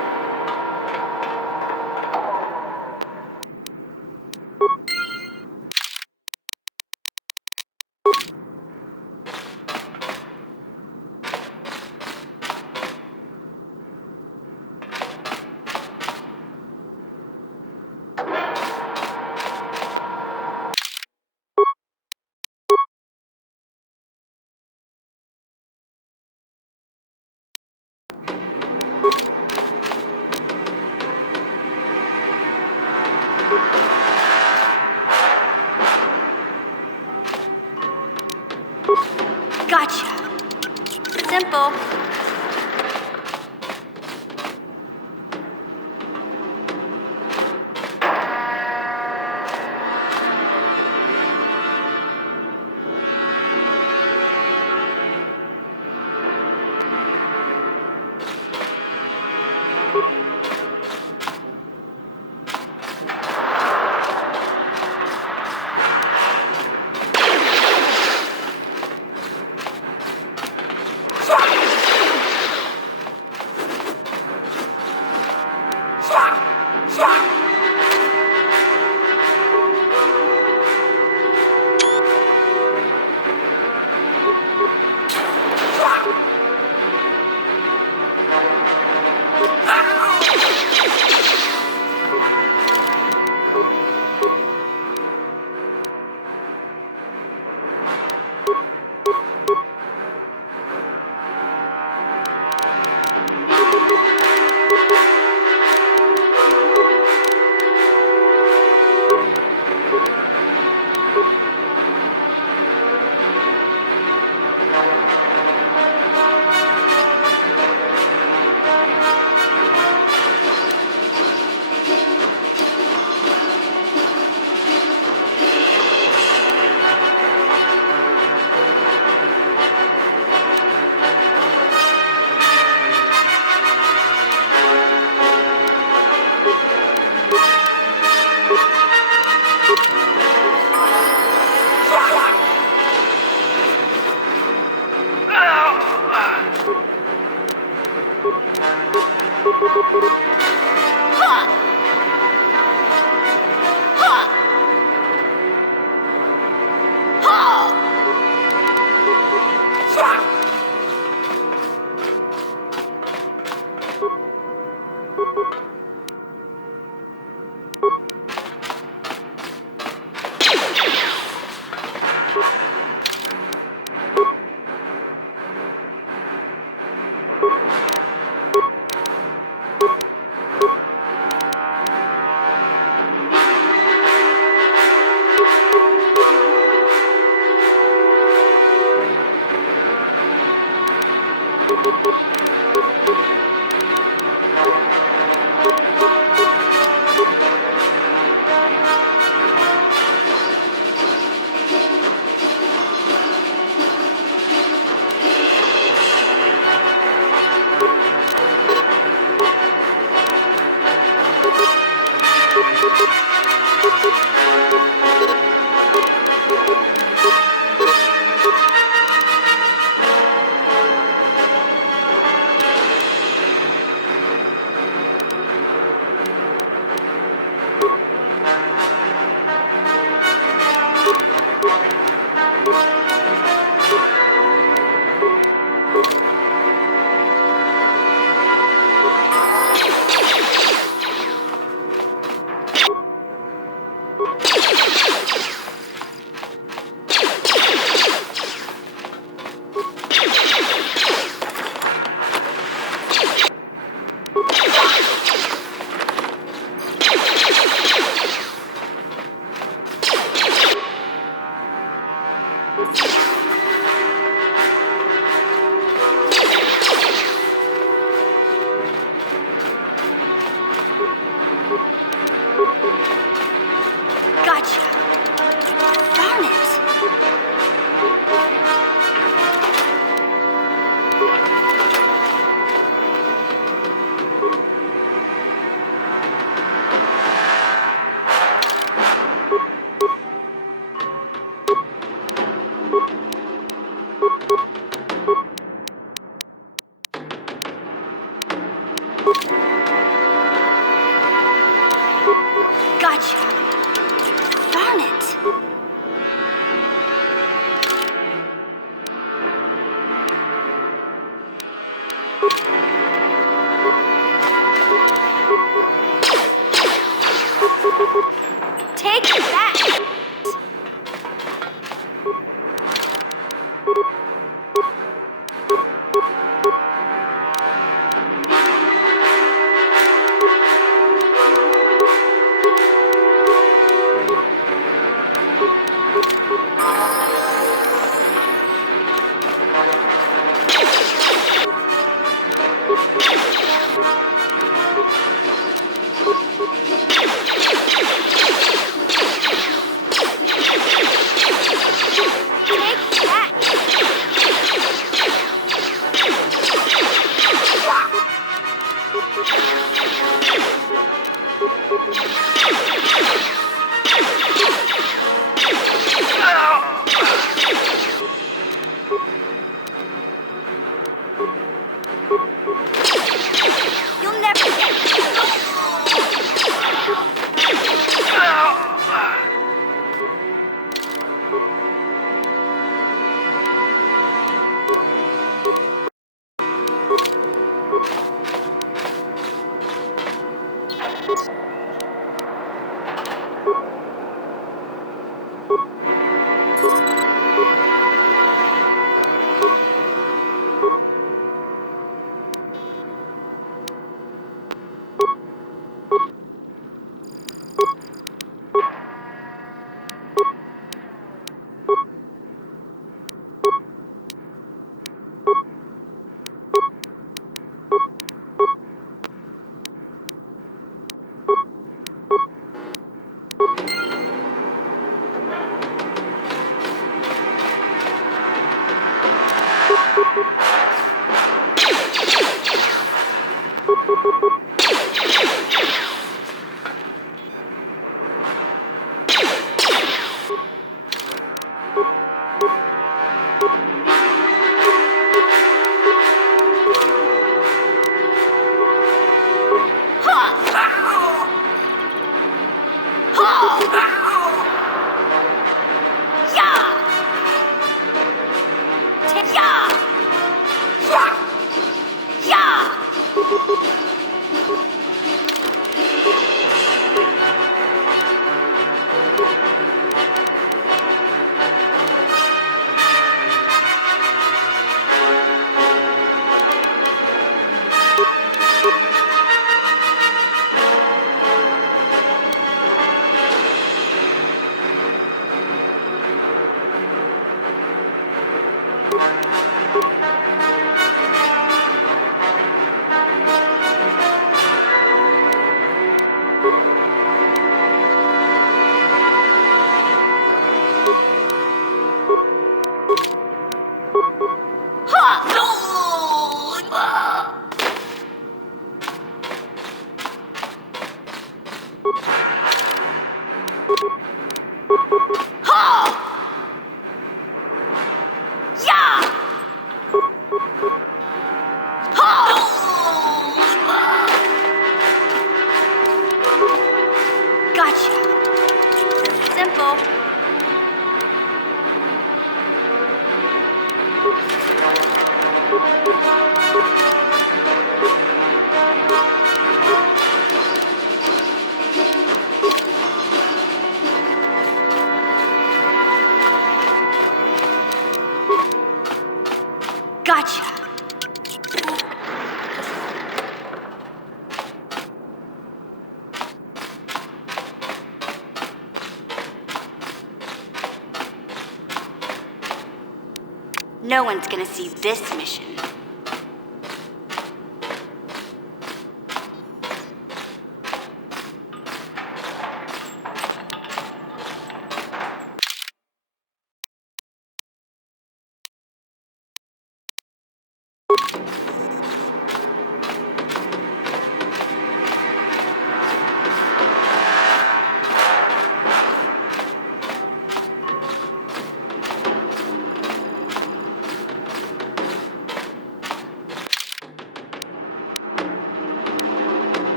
No one's gonna see this mission.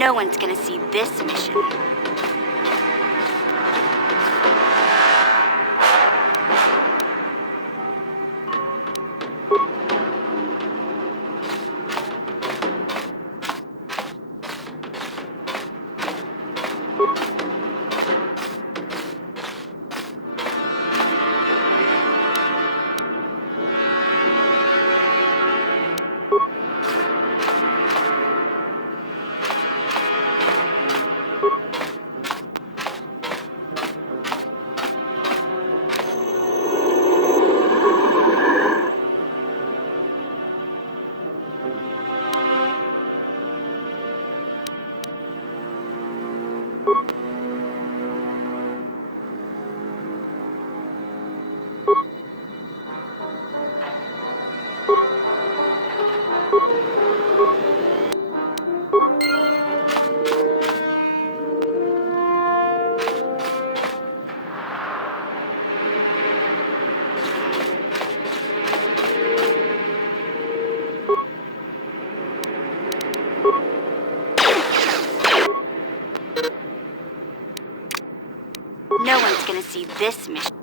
No one's gonna see this mission. No one's gonna see this mission.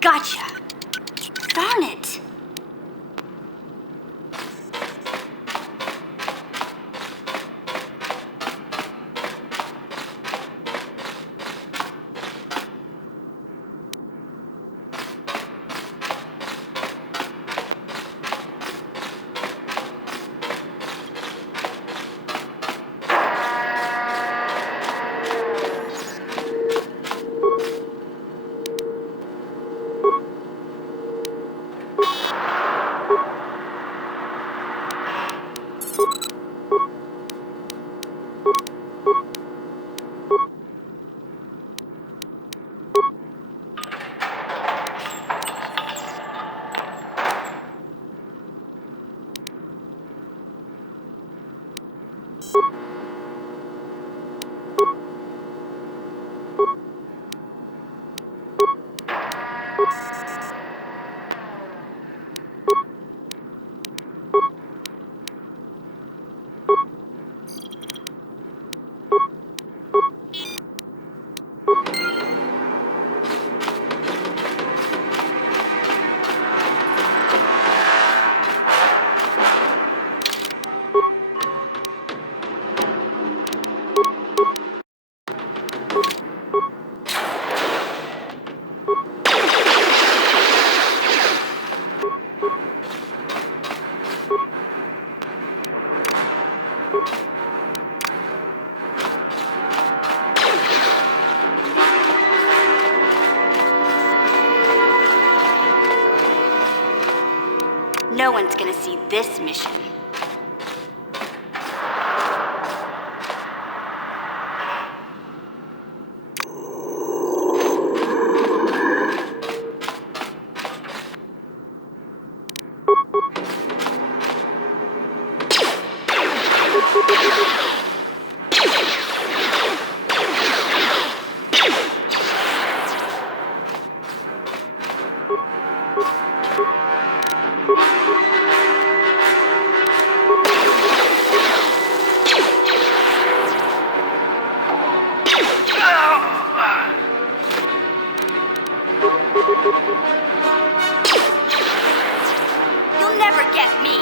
Gotcha. Darn it. No one's gonna see this mission. You'll never get me.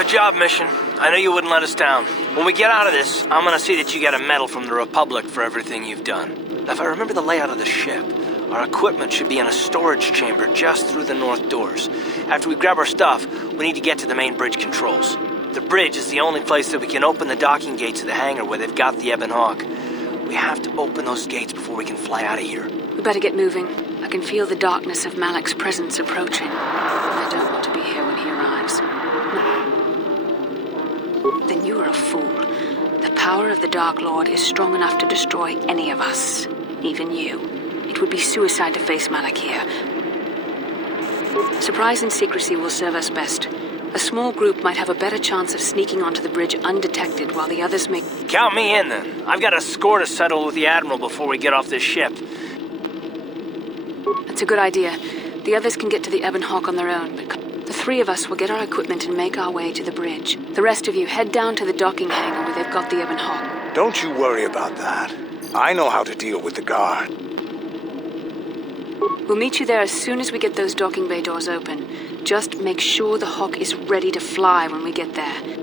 Good job, Mission. I knew you wouldn't let us down. When we get out of this, I'm gonna see that you get a medal from the Republic for everything you've done. If I remember the layout of the ship, our equipment should be in a storage chamber just through the north doors. After we grab our stuff, we need to get to the main bridge controls. The bridge is the only place that we can open the docking gates of the hangar where they've got the Ebon Hawk. We have to open those gates before we can fly out of here. We better get moving. I can feel the darkness of Malak's presence approaching. I don't want to be here when he arrives. Then you are a fool. The power of the Dark Lord is strong enough to destroy any of us, even you. It would be suicide to face Malak here. Surprise and secrecy will serve us best. A small group might have a better chance of sneaking onto the bridge undetected while the others make... Count me in, then. I've got a score to settle with the Admiral before we get off this ship. That's a good idea. The others can get to the Ebon Hawk on their own, but the three of us will get our equipment and make our way to the bridge. The rest of you head down to the docking hangar where they've got the Ebon Hawk. Don't you worry about that. I know how to deal with the guard. We'll meet you there as soon as we get those docking bay doors open. Just make sure the Hawk is ready to fly when we get there.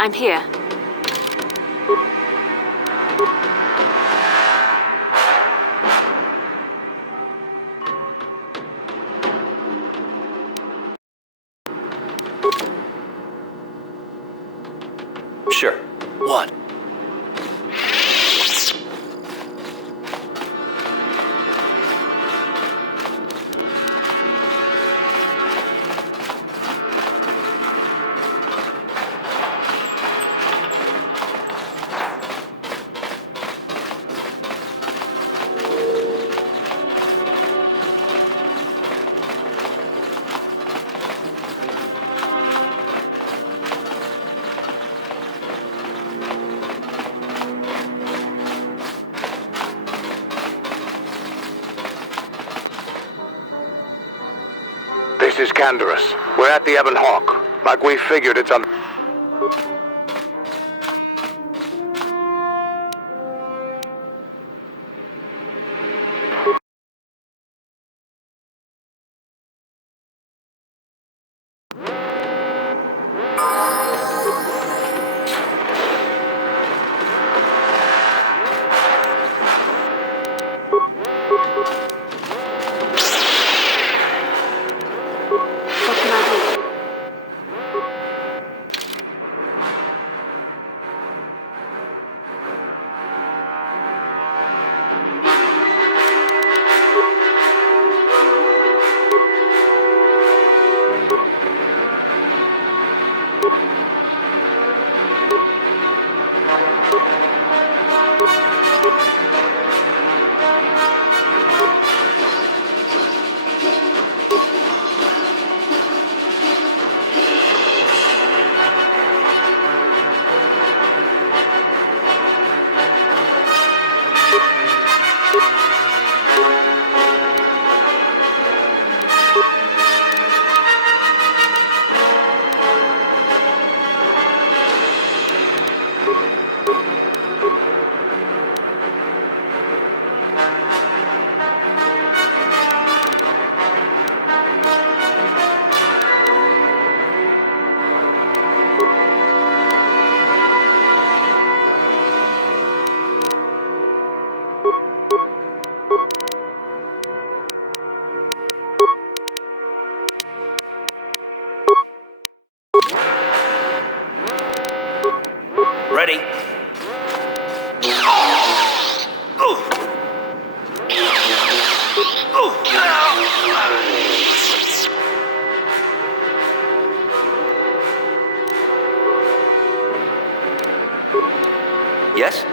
I'm here. Sure. What? This is Canderous. We're at the Ebon Hawk. Like we figured, it's on... What can I do? Ready? Yes?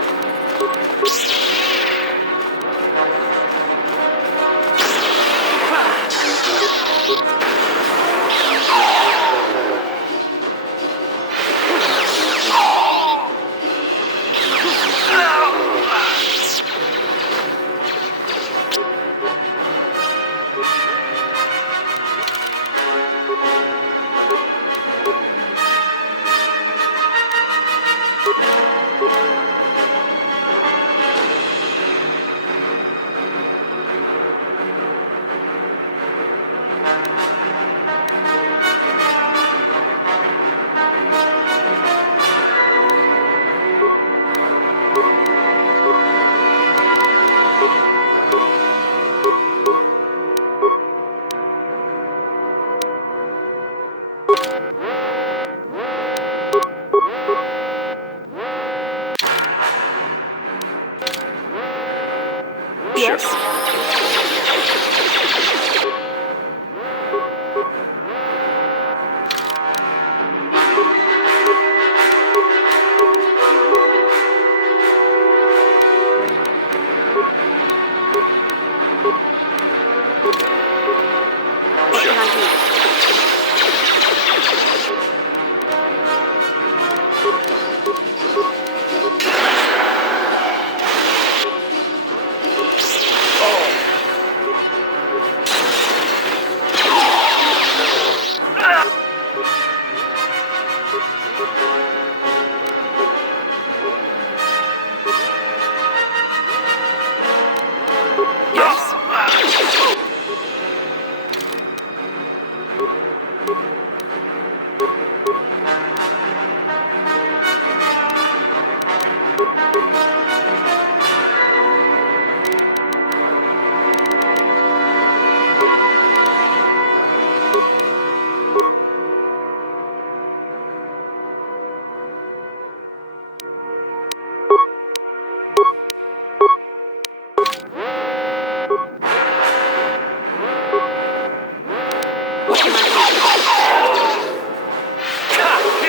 Yes? What can I do?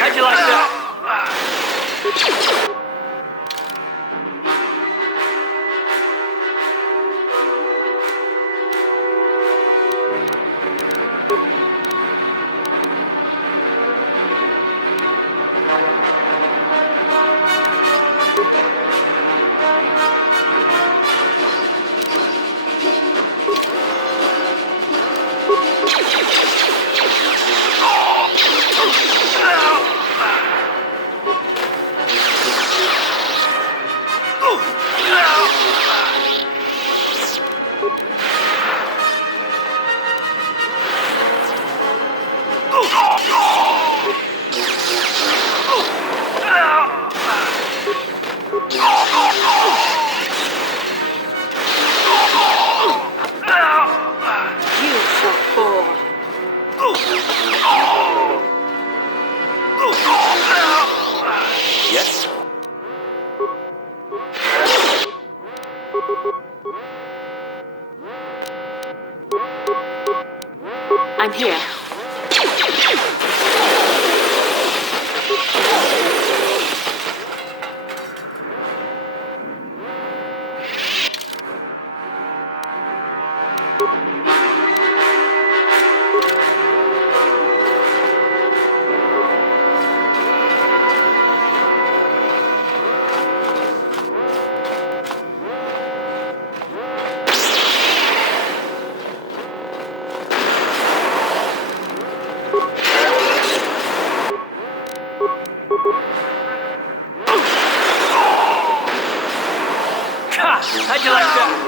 How'd you like that? Yes? I'm here. How'd you like that?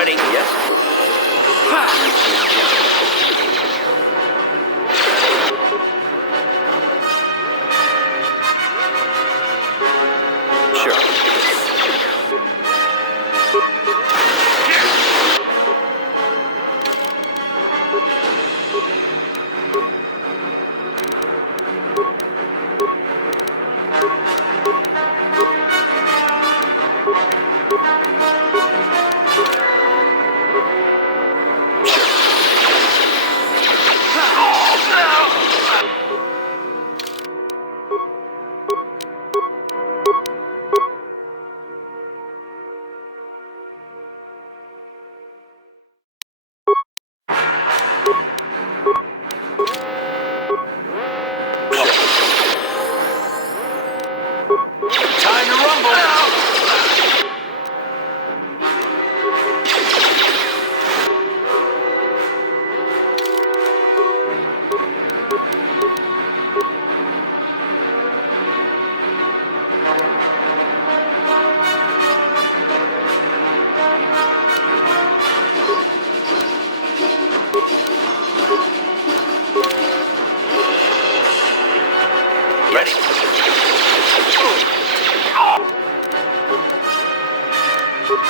Ready? Yes.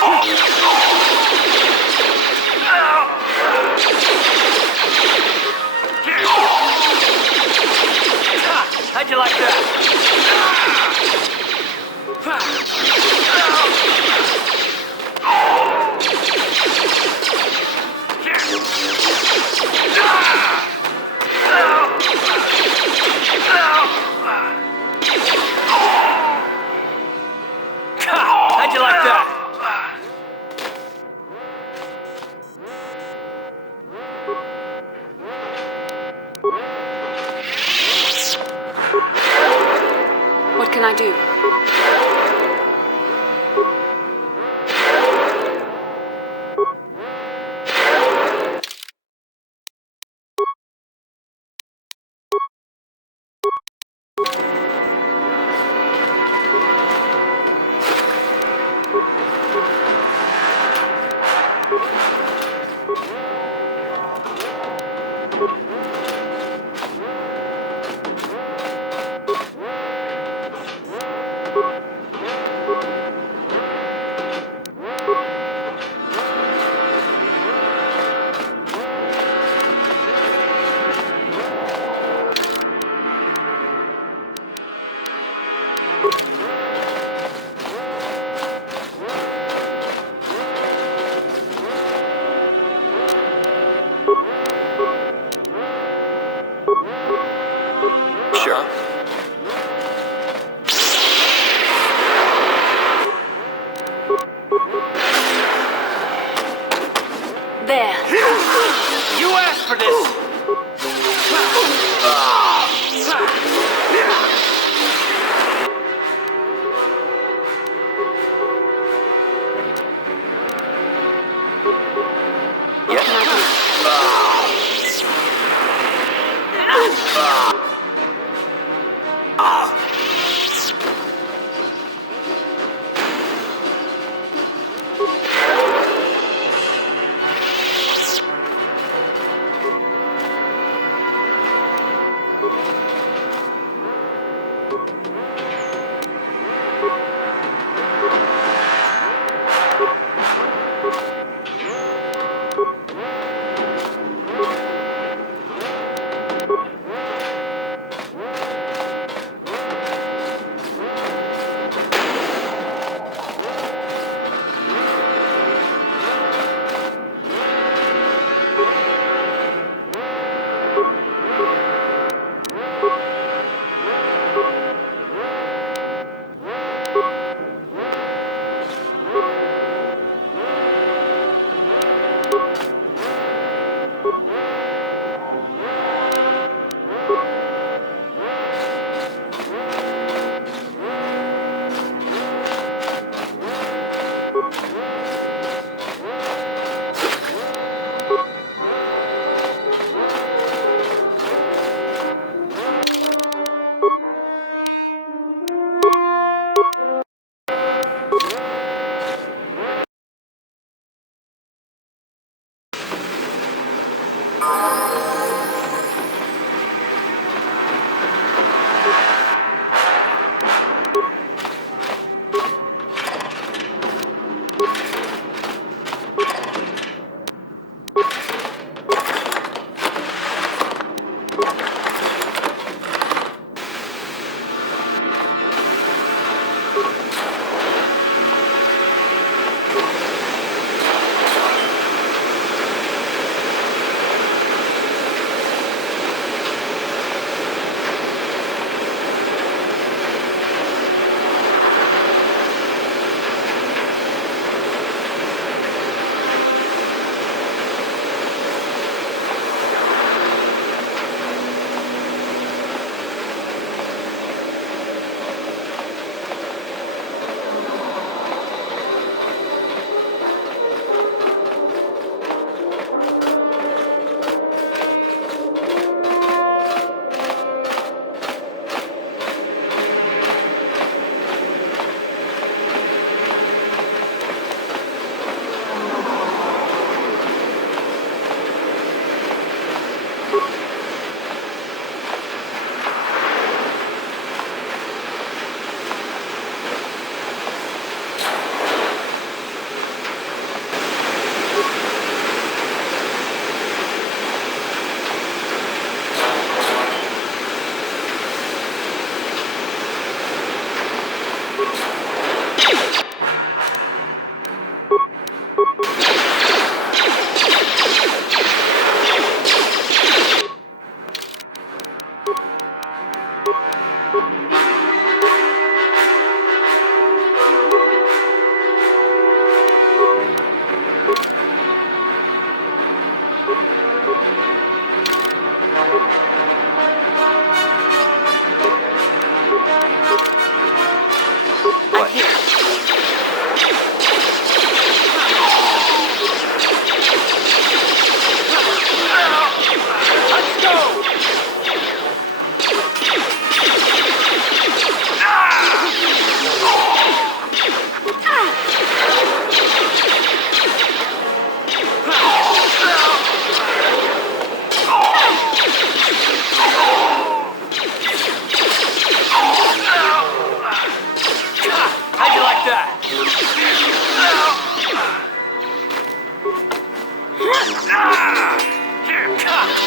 How'd you like that? How'd you like that? What can I do? Sure. There. You asked for this! What can I do?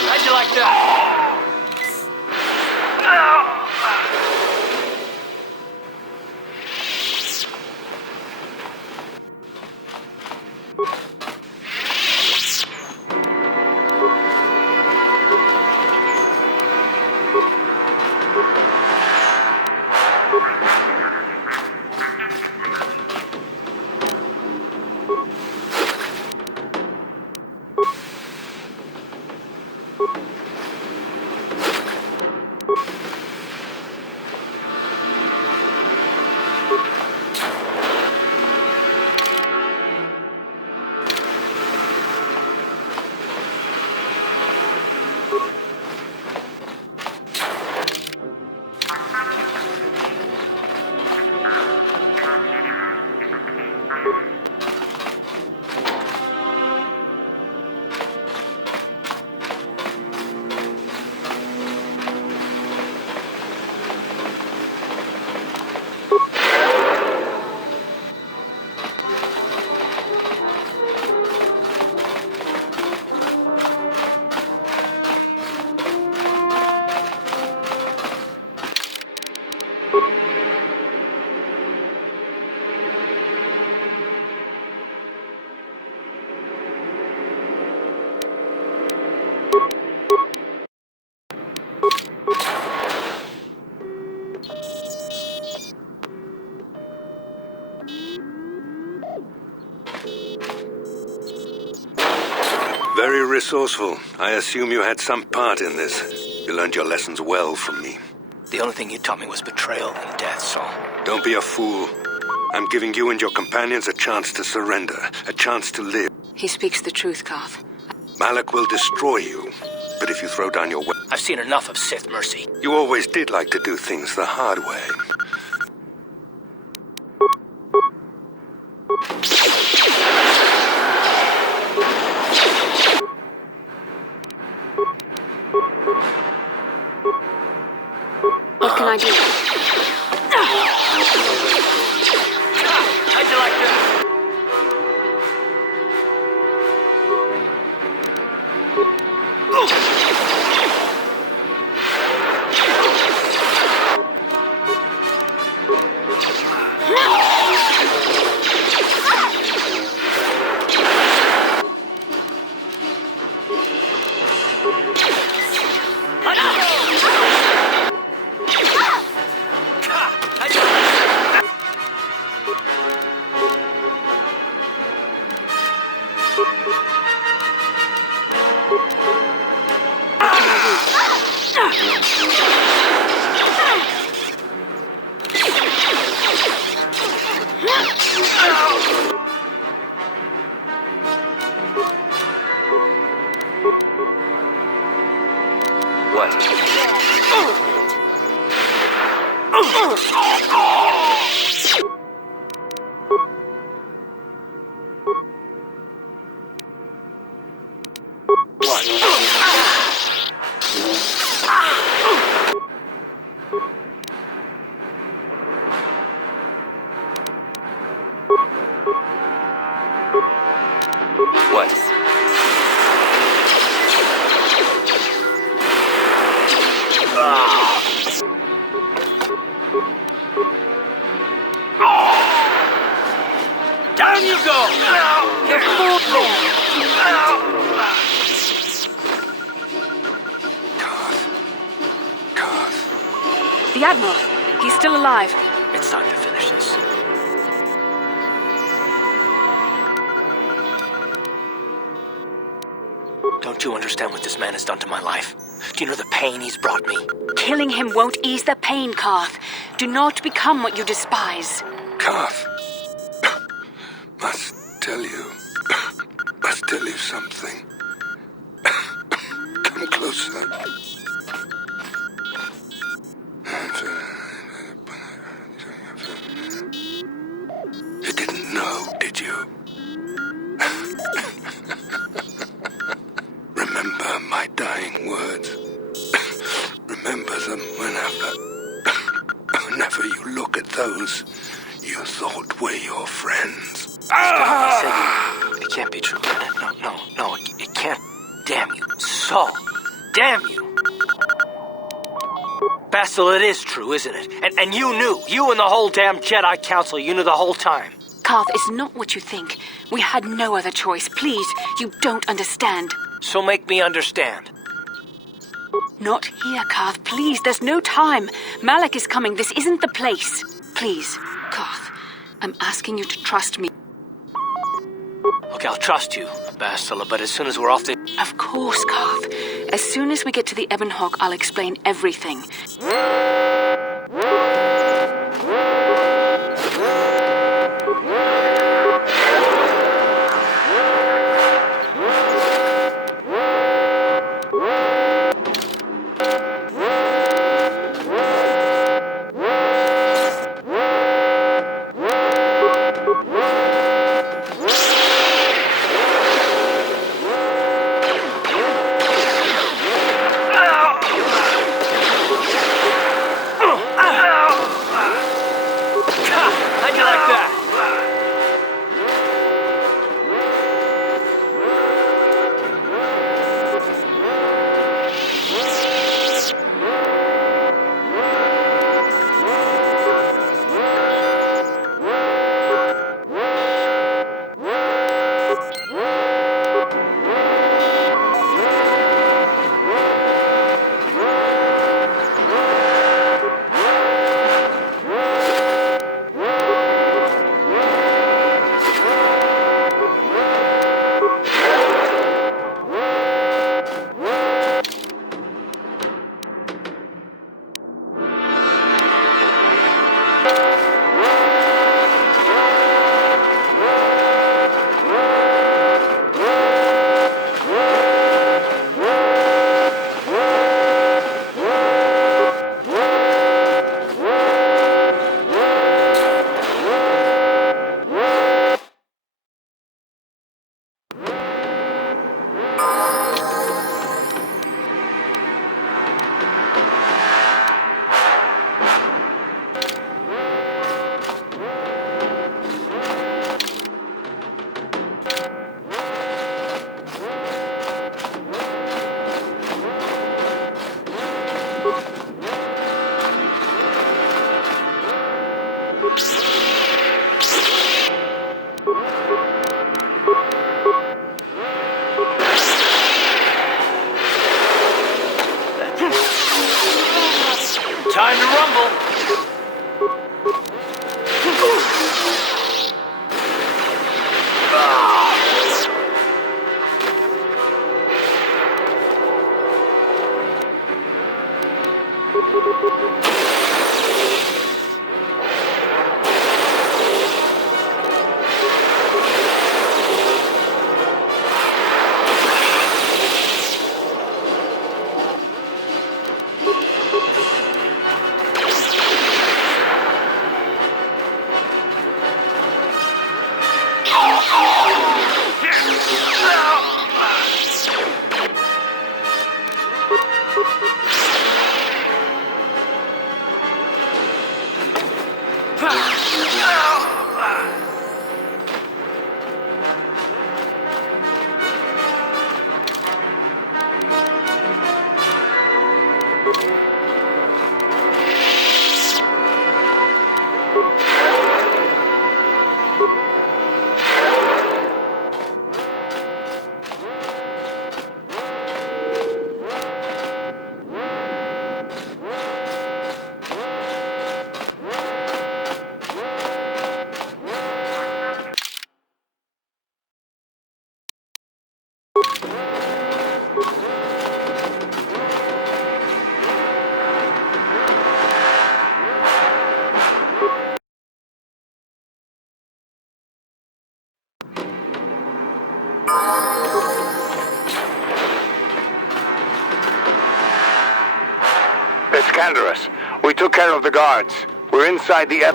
How'd you like that? Very resourceful. I assume you had some part in this. You learned your lessons well from me. The only thing you taught me was betrayal and death, Saul. Don't be a fool. I'm giving you and your companions a chance to surrender, a chance to live. He speaks the truth, Koth. Malak will destroy you, but if you throw down your weapon... I've seen enough of Sith mercy. You always did like to do things the hard way. What can I do? How'd you like that? Down you go! You're full The Admiral. He's still alive. It's time to finish this. Don't you understand what this man has done to my life? Do you know the pain he's brought me? Killing him won't ease the pain, Koth. Do not become what you despise. Koth. Must tell you something. Come closer. You didn't know, did you? Remember my dying words. Remember them whenever you look at those You thought we're your friends. It can't be true. No, it can't. Damn you. Saul. Damn you. Bastila, it is true, isn't it? And you knew. You and the whole damn Jedi Council, you knew the whole time. Carth, it's not what you think. We had no other choice. Please, you don't understand. So make me understand. Not here, Carth. Please, there's no time. Malak is coming. This isn't the place. Please, Carth, I'm asking you to trust me. Okay, I'll trust you, Bastila, but as soon as we're off the... Of course, Carth. As soon as we get to the Ebon Hawk, I'll explain everything. Time to rumble. It's Canderous. We took care of the guards. We're inside the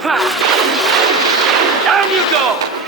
Down you go!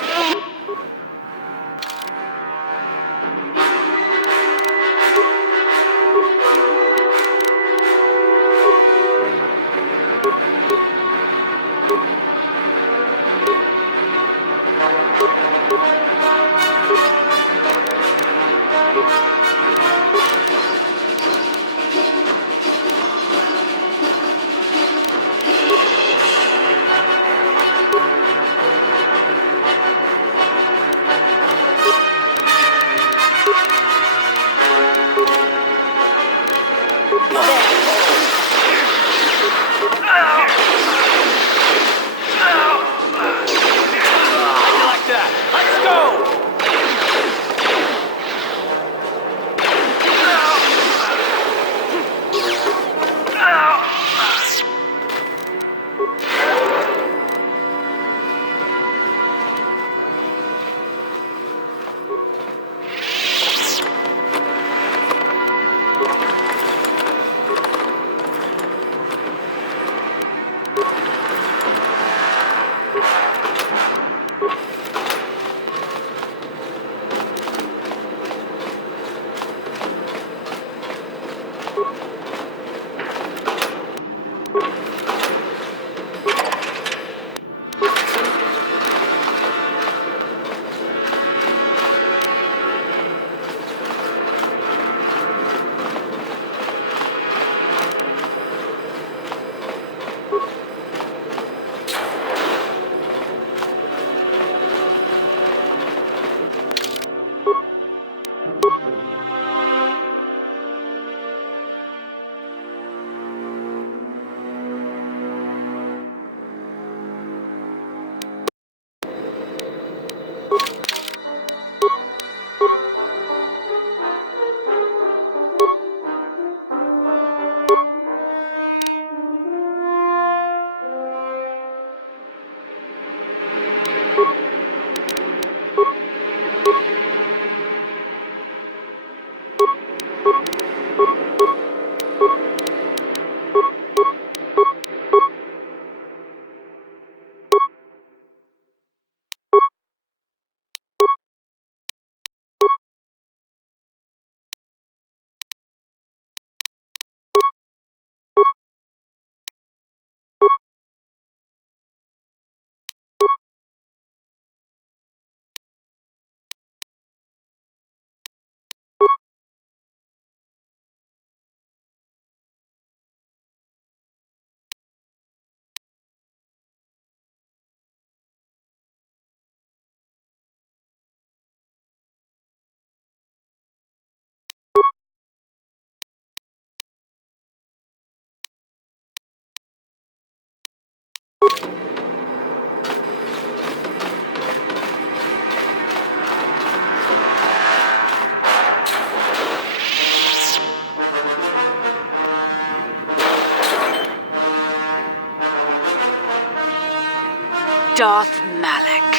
Darth Malak.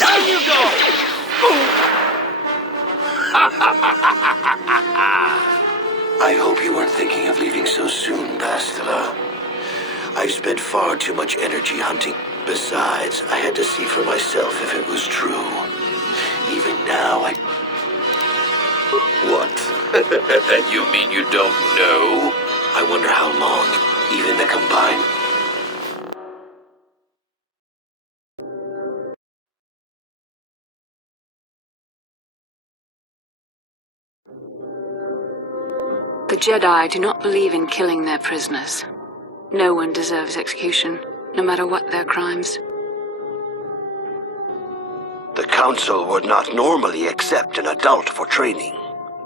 Down you go! I hope you weren't thinking of leaving so soon, Bastila. I've spent far too much energy hunting. Besides, I had to see for myself if it was true. Even now, What? You mean you don't know? I wonder how long, even the combined... The Jedi do not believe in killing their prisoners. No one deserves execution, no matter what their crimes. The Council would not normally accept an adult for training,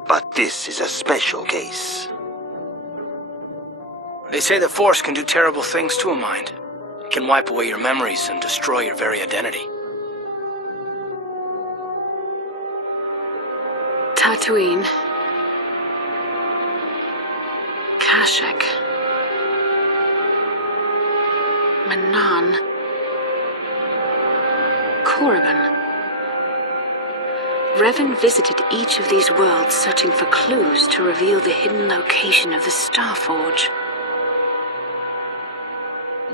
but this is a special case. They say the Force can do terrible things to a mind. It can wipe away your memories and destroy your very identity. Tatooine. Kashyyyk. Manan. Korriban. Revan visited each of these worlds searching for clues to reveal the hidden location of the Starforge.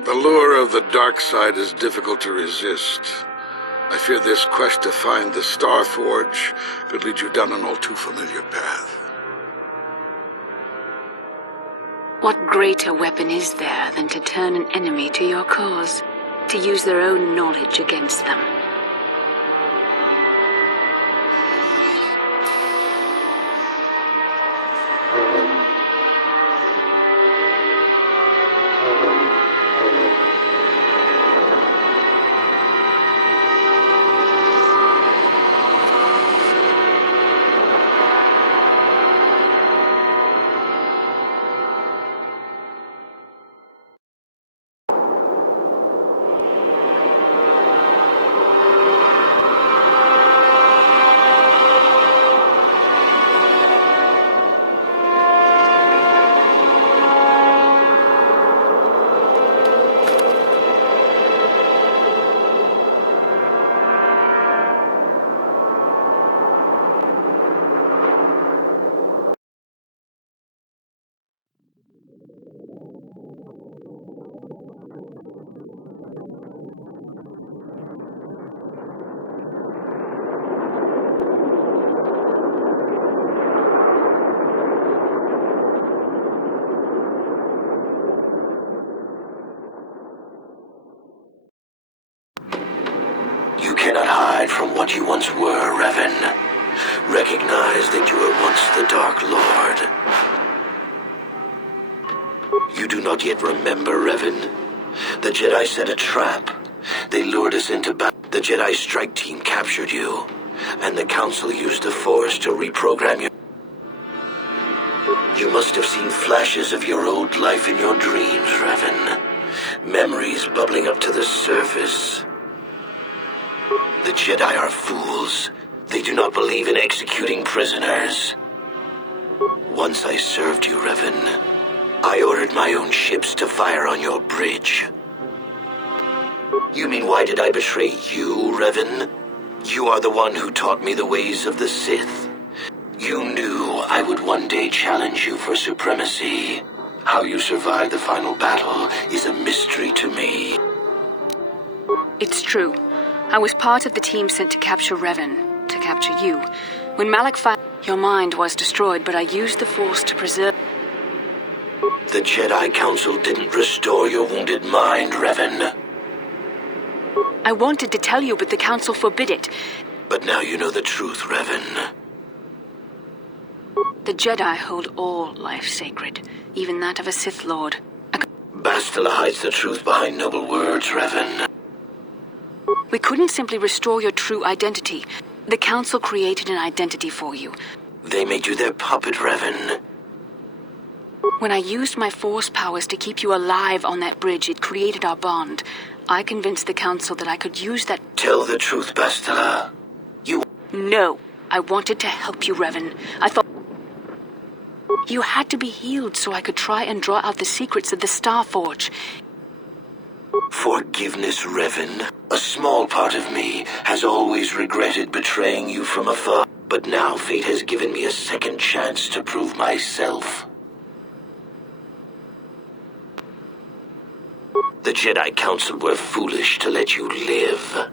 The lure of the dark side is difficult to resist. I fear this quest to find the Star Forge could lead you down an all too familiar path. What greater weapon is there than to turn an enemy to your cause, to use their own knowledge against them? You cannot hide from what you once were, Revan. Recognize that you were once the Dark Lord. You do not yet remember, Revan. The Jedi set a trap. They lured us into battle. The Jedi strike team captured you, and the Council used the Force to reprogram you. You must have seen flashes of your old life in your dreams, Revan. Memories bubbling up to the surface. The Jedi are fools. They do not believe in executing prisoners. Once I served you, Revan. I ordered my own ships to fire on your bridge. You mean why did I betray you, Revan? You are the one who taught me the ways of the Sith. You knew I would one day challenge you for supremacy. How you survived the final battle is a mystery to me. It's true. I was part of the team sent to capture Revan, to capture you. When Malak fired, your mind was destroyed, but I used the Force to preserve... The Jedi Council didn't restore your wounded mind, Revan. I wanted to tell you, but the Council forbid it. But now you know the truth, Revan. The Jedi hold all life sacred, even that of a Sith Lord. Bastila hides the truth behind noble words, Revan. We couldn't simply restore your true identity. The Council created an identity for you. They made you their puppet, Revan. When I used my Force powers to keep you alive on that bridge, it created our bond. I convinced the Council that I could use that... Tell the truth, Bastila. No. I wanted to help you, Revan. I thought... You had to be healed so I could try and draw out the secrets of the Star Forge. Forgiveness, Revan. A small part of me has always regretted betraying you from afar, but now fate has given me a second chance to prove myself. The Jedi Council were foolish to let you live.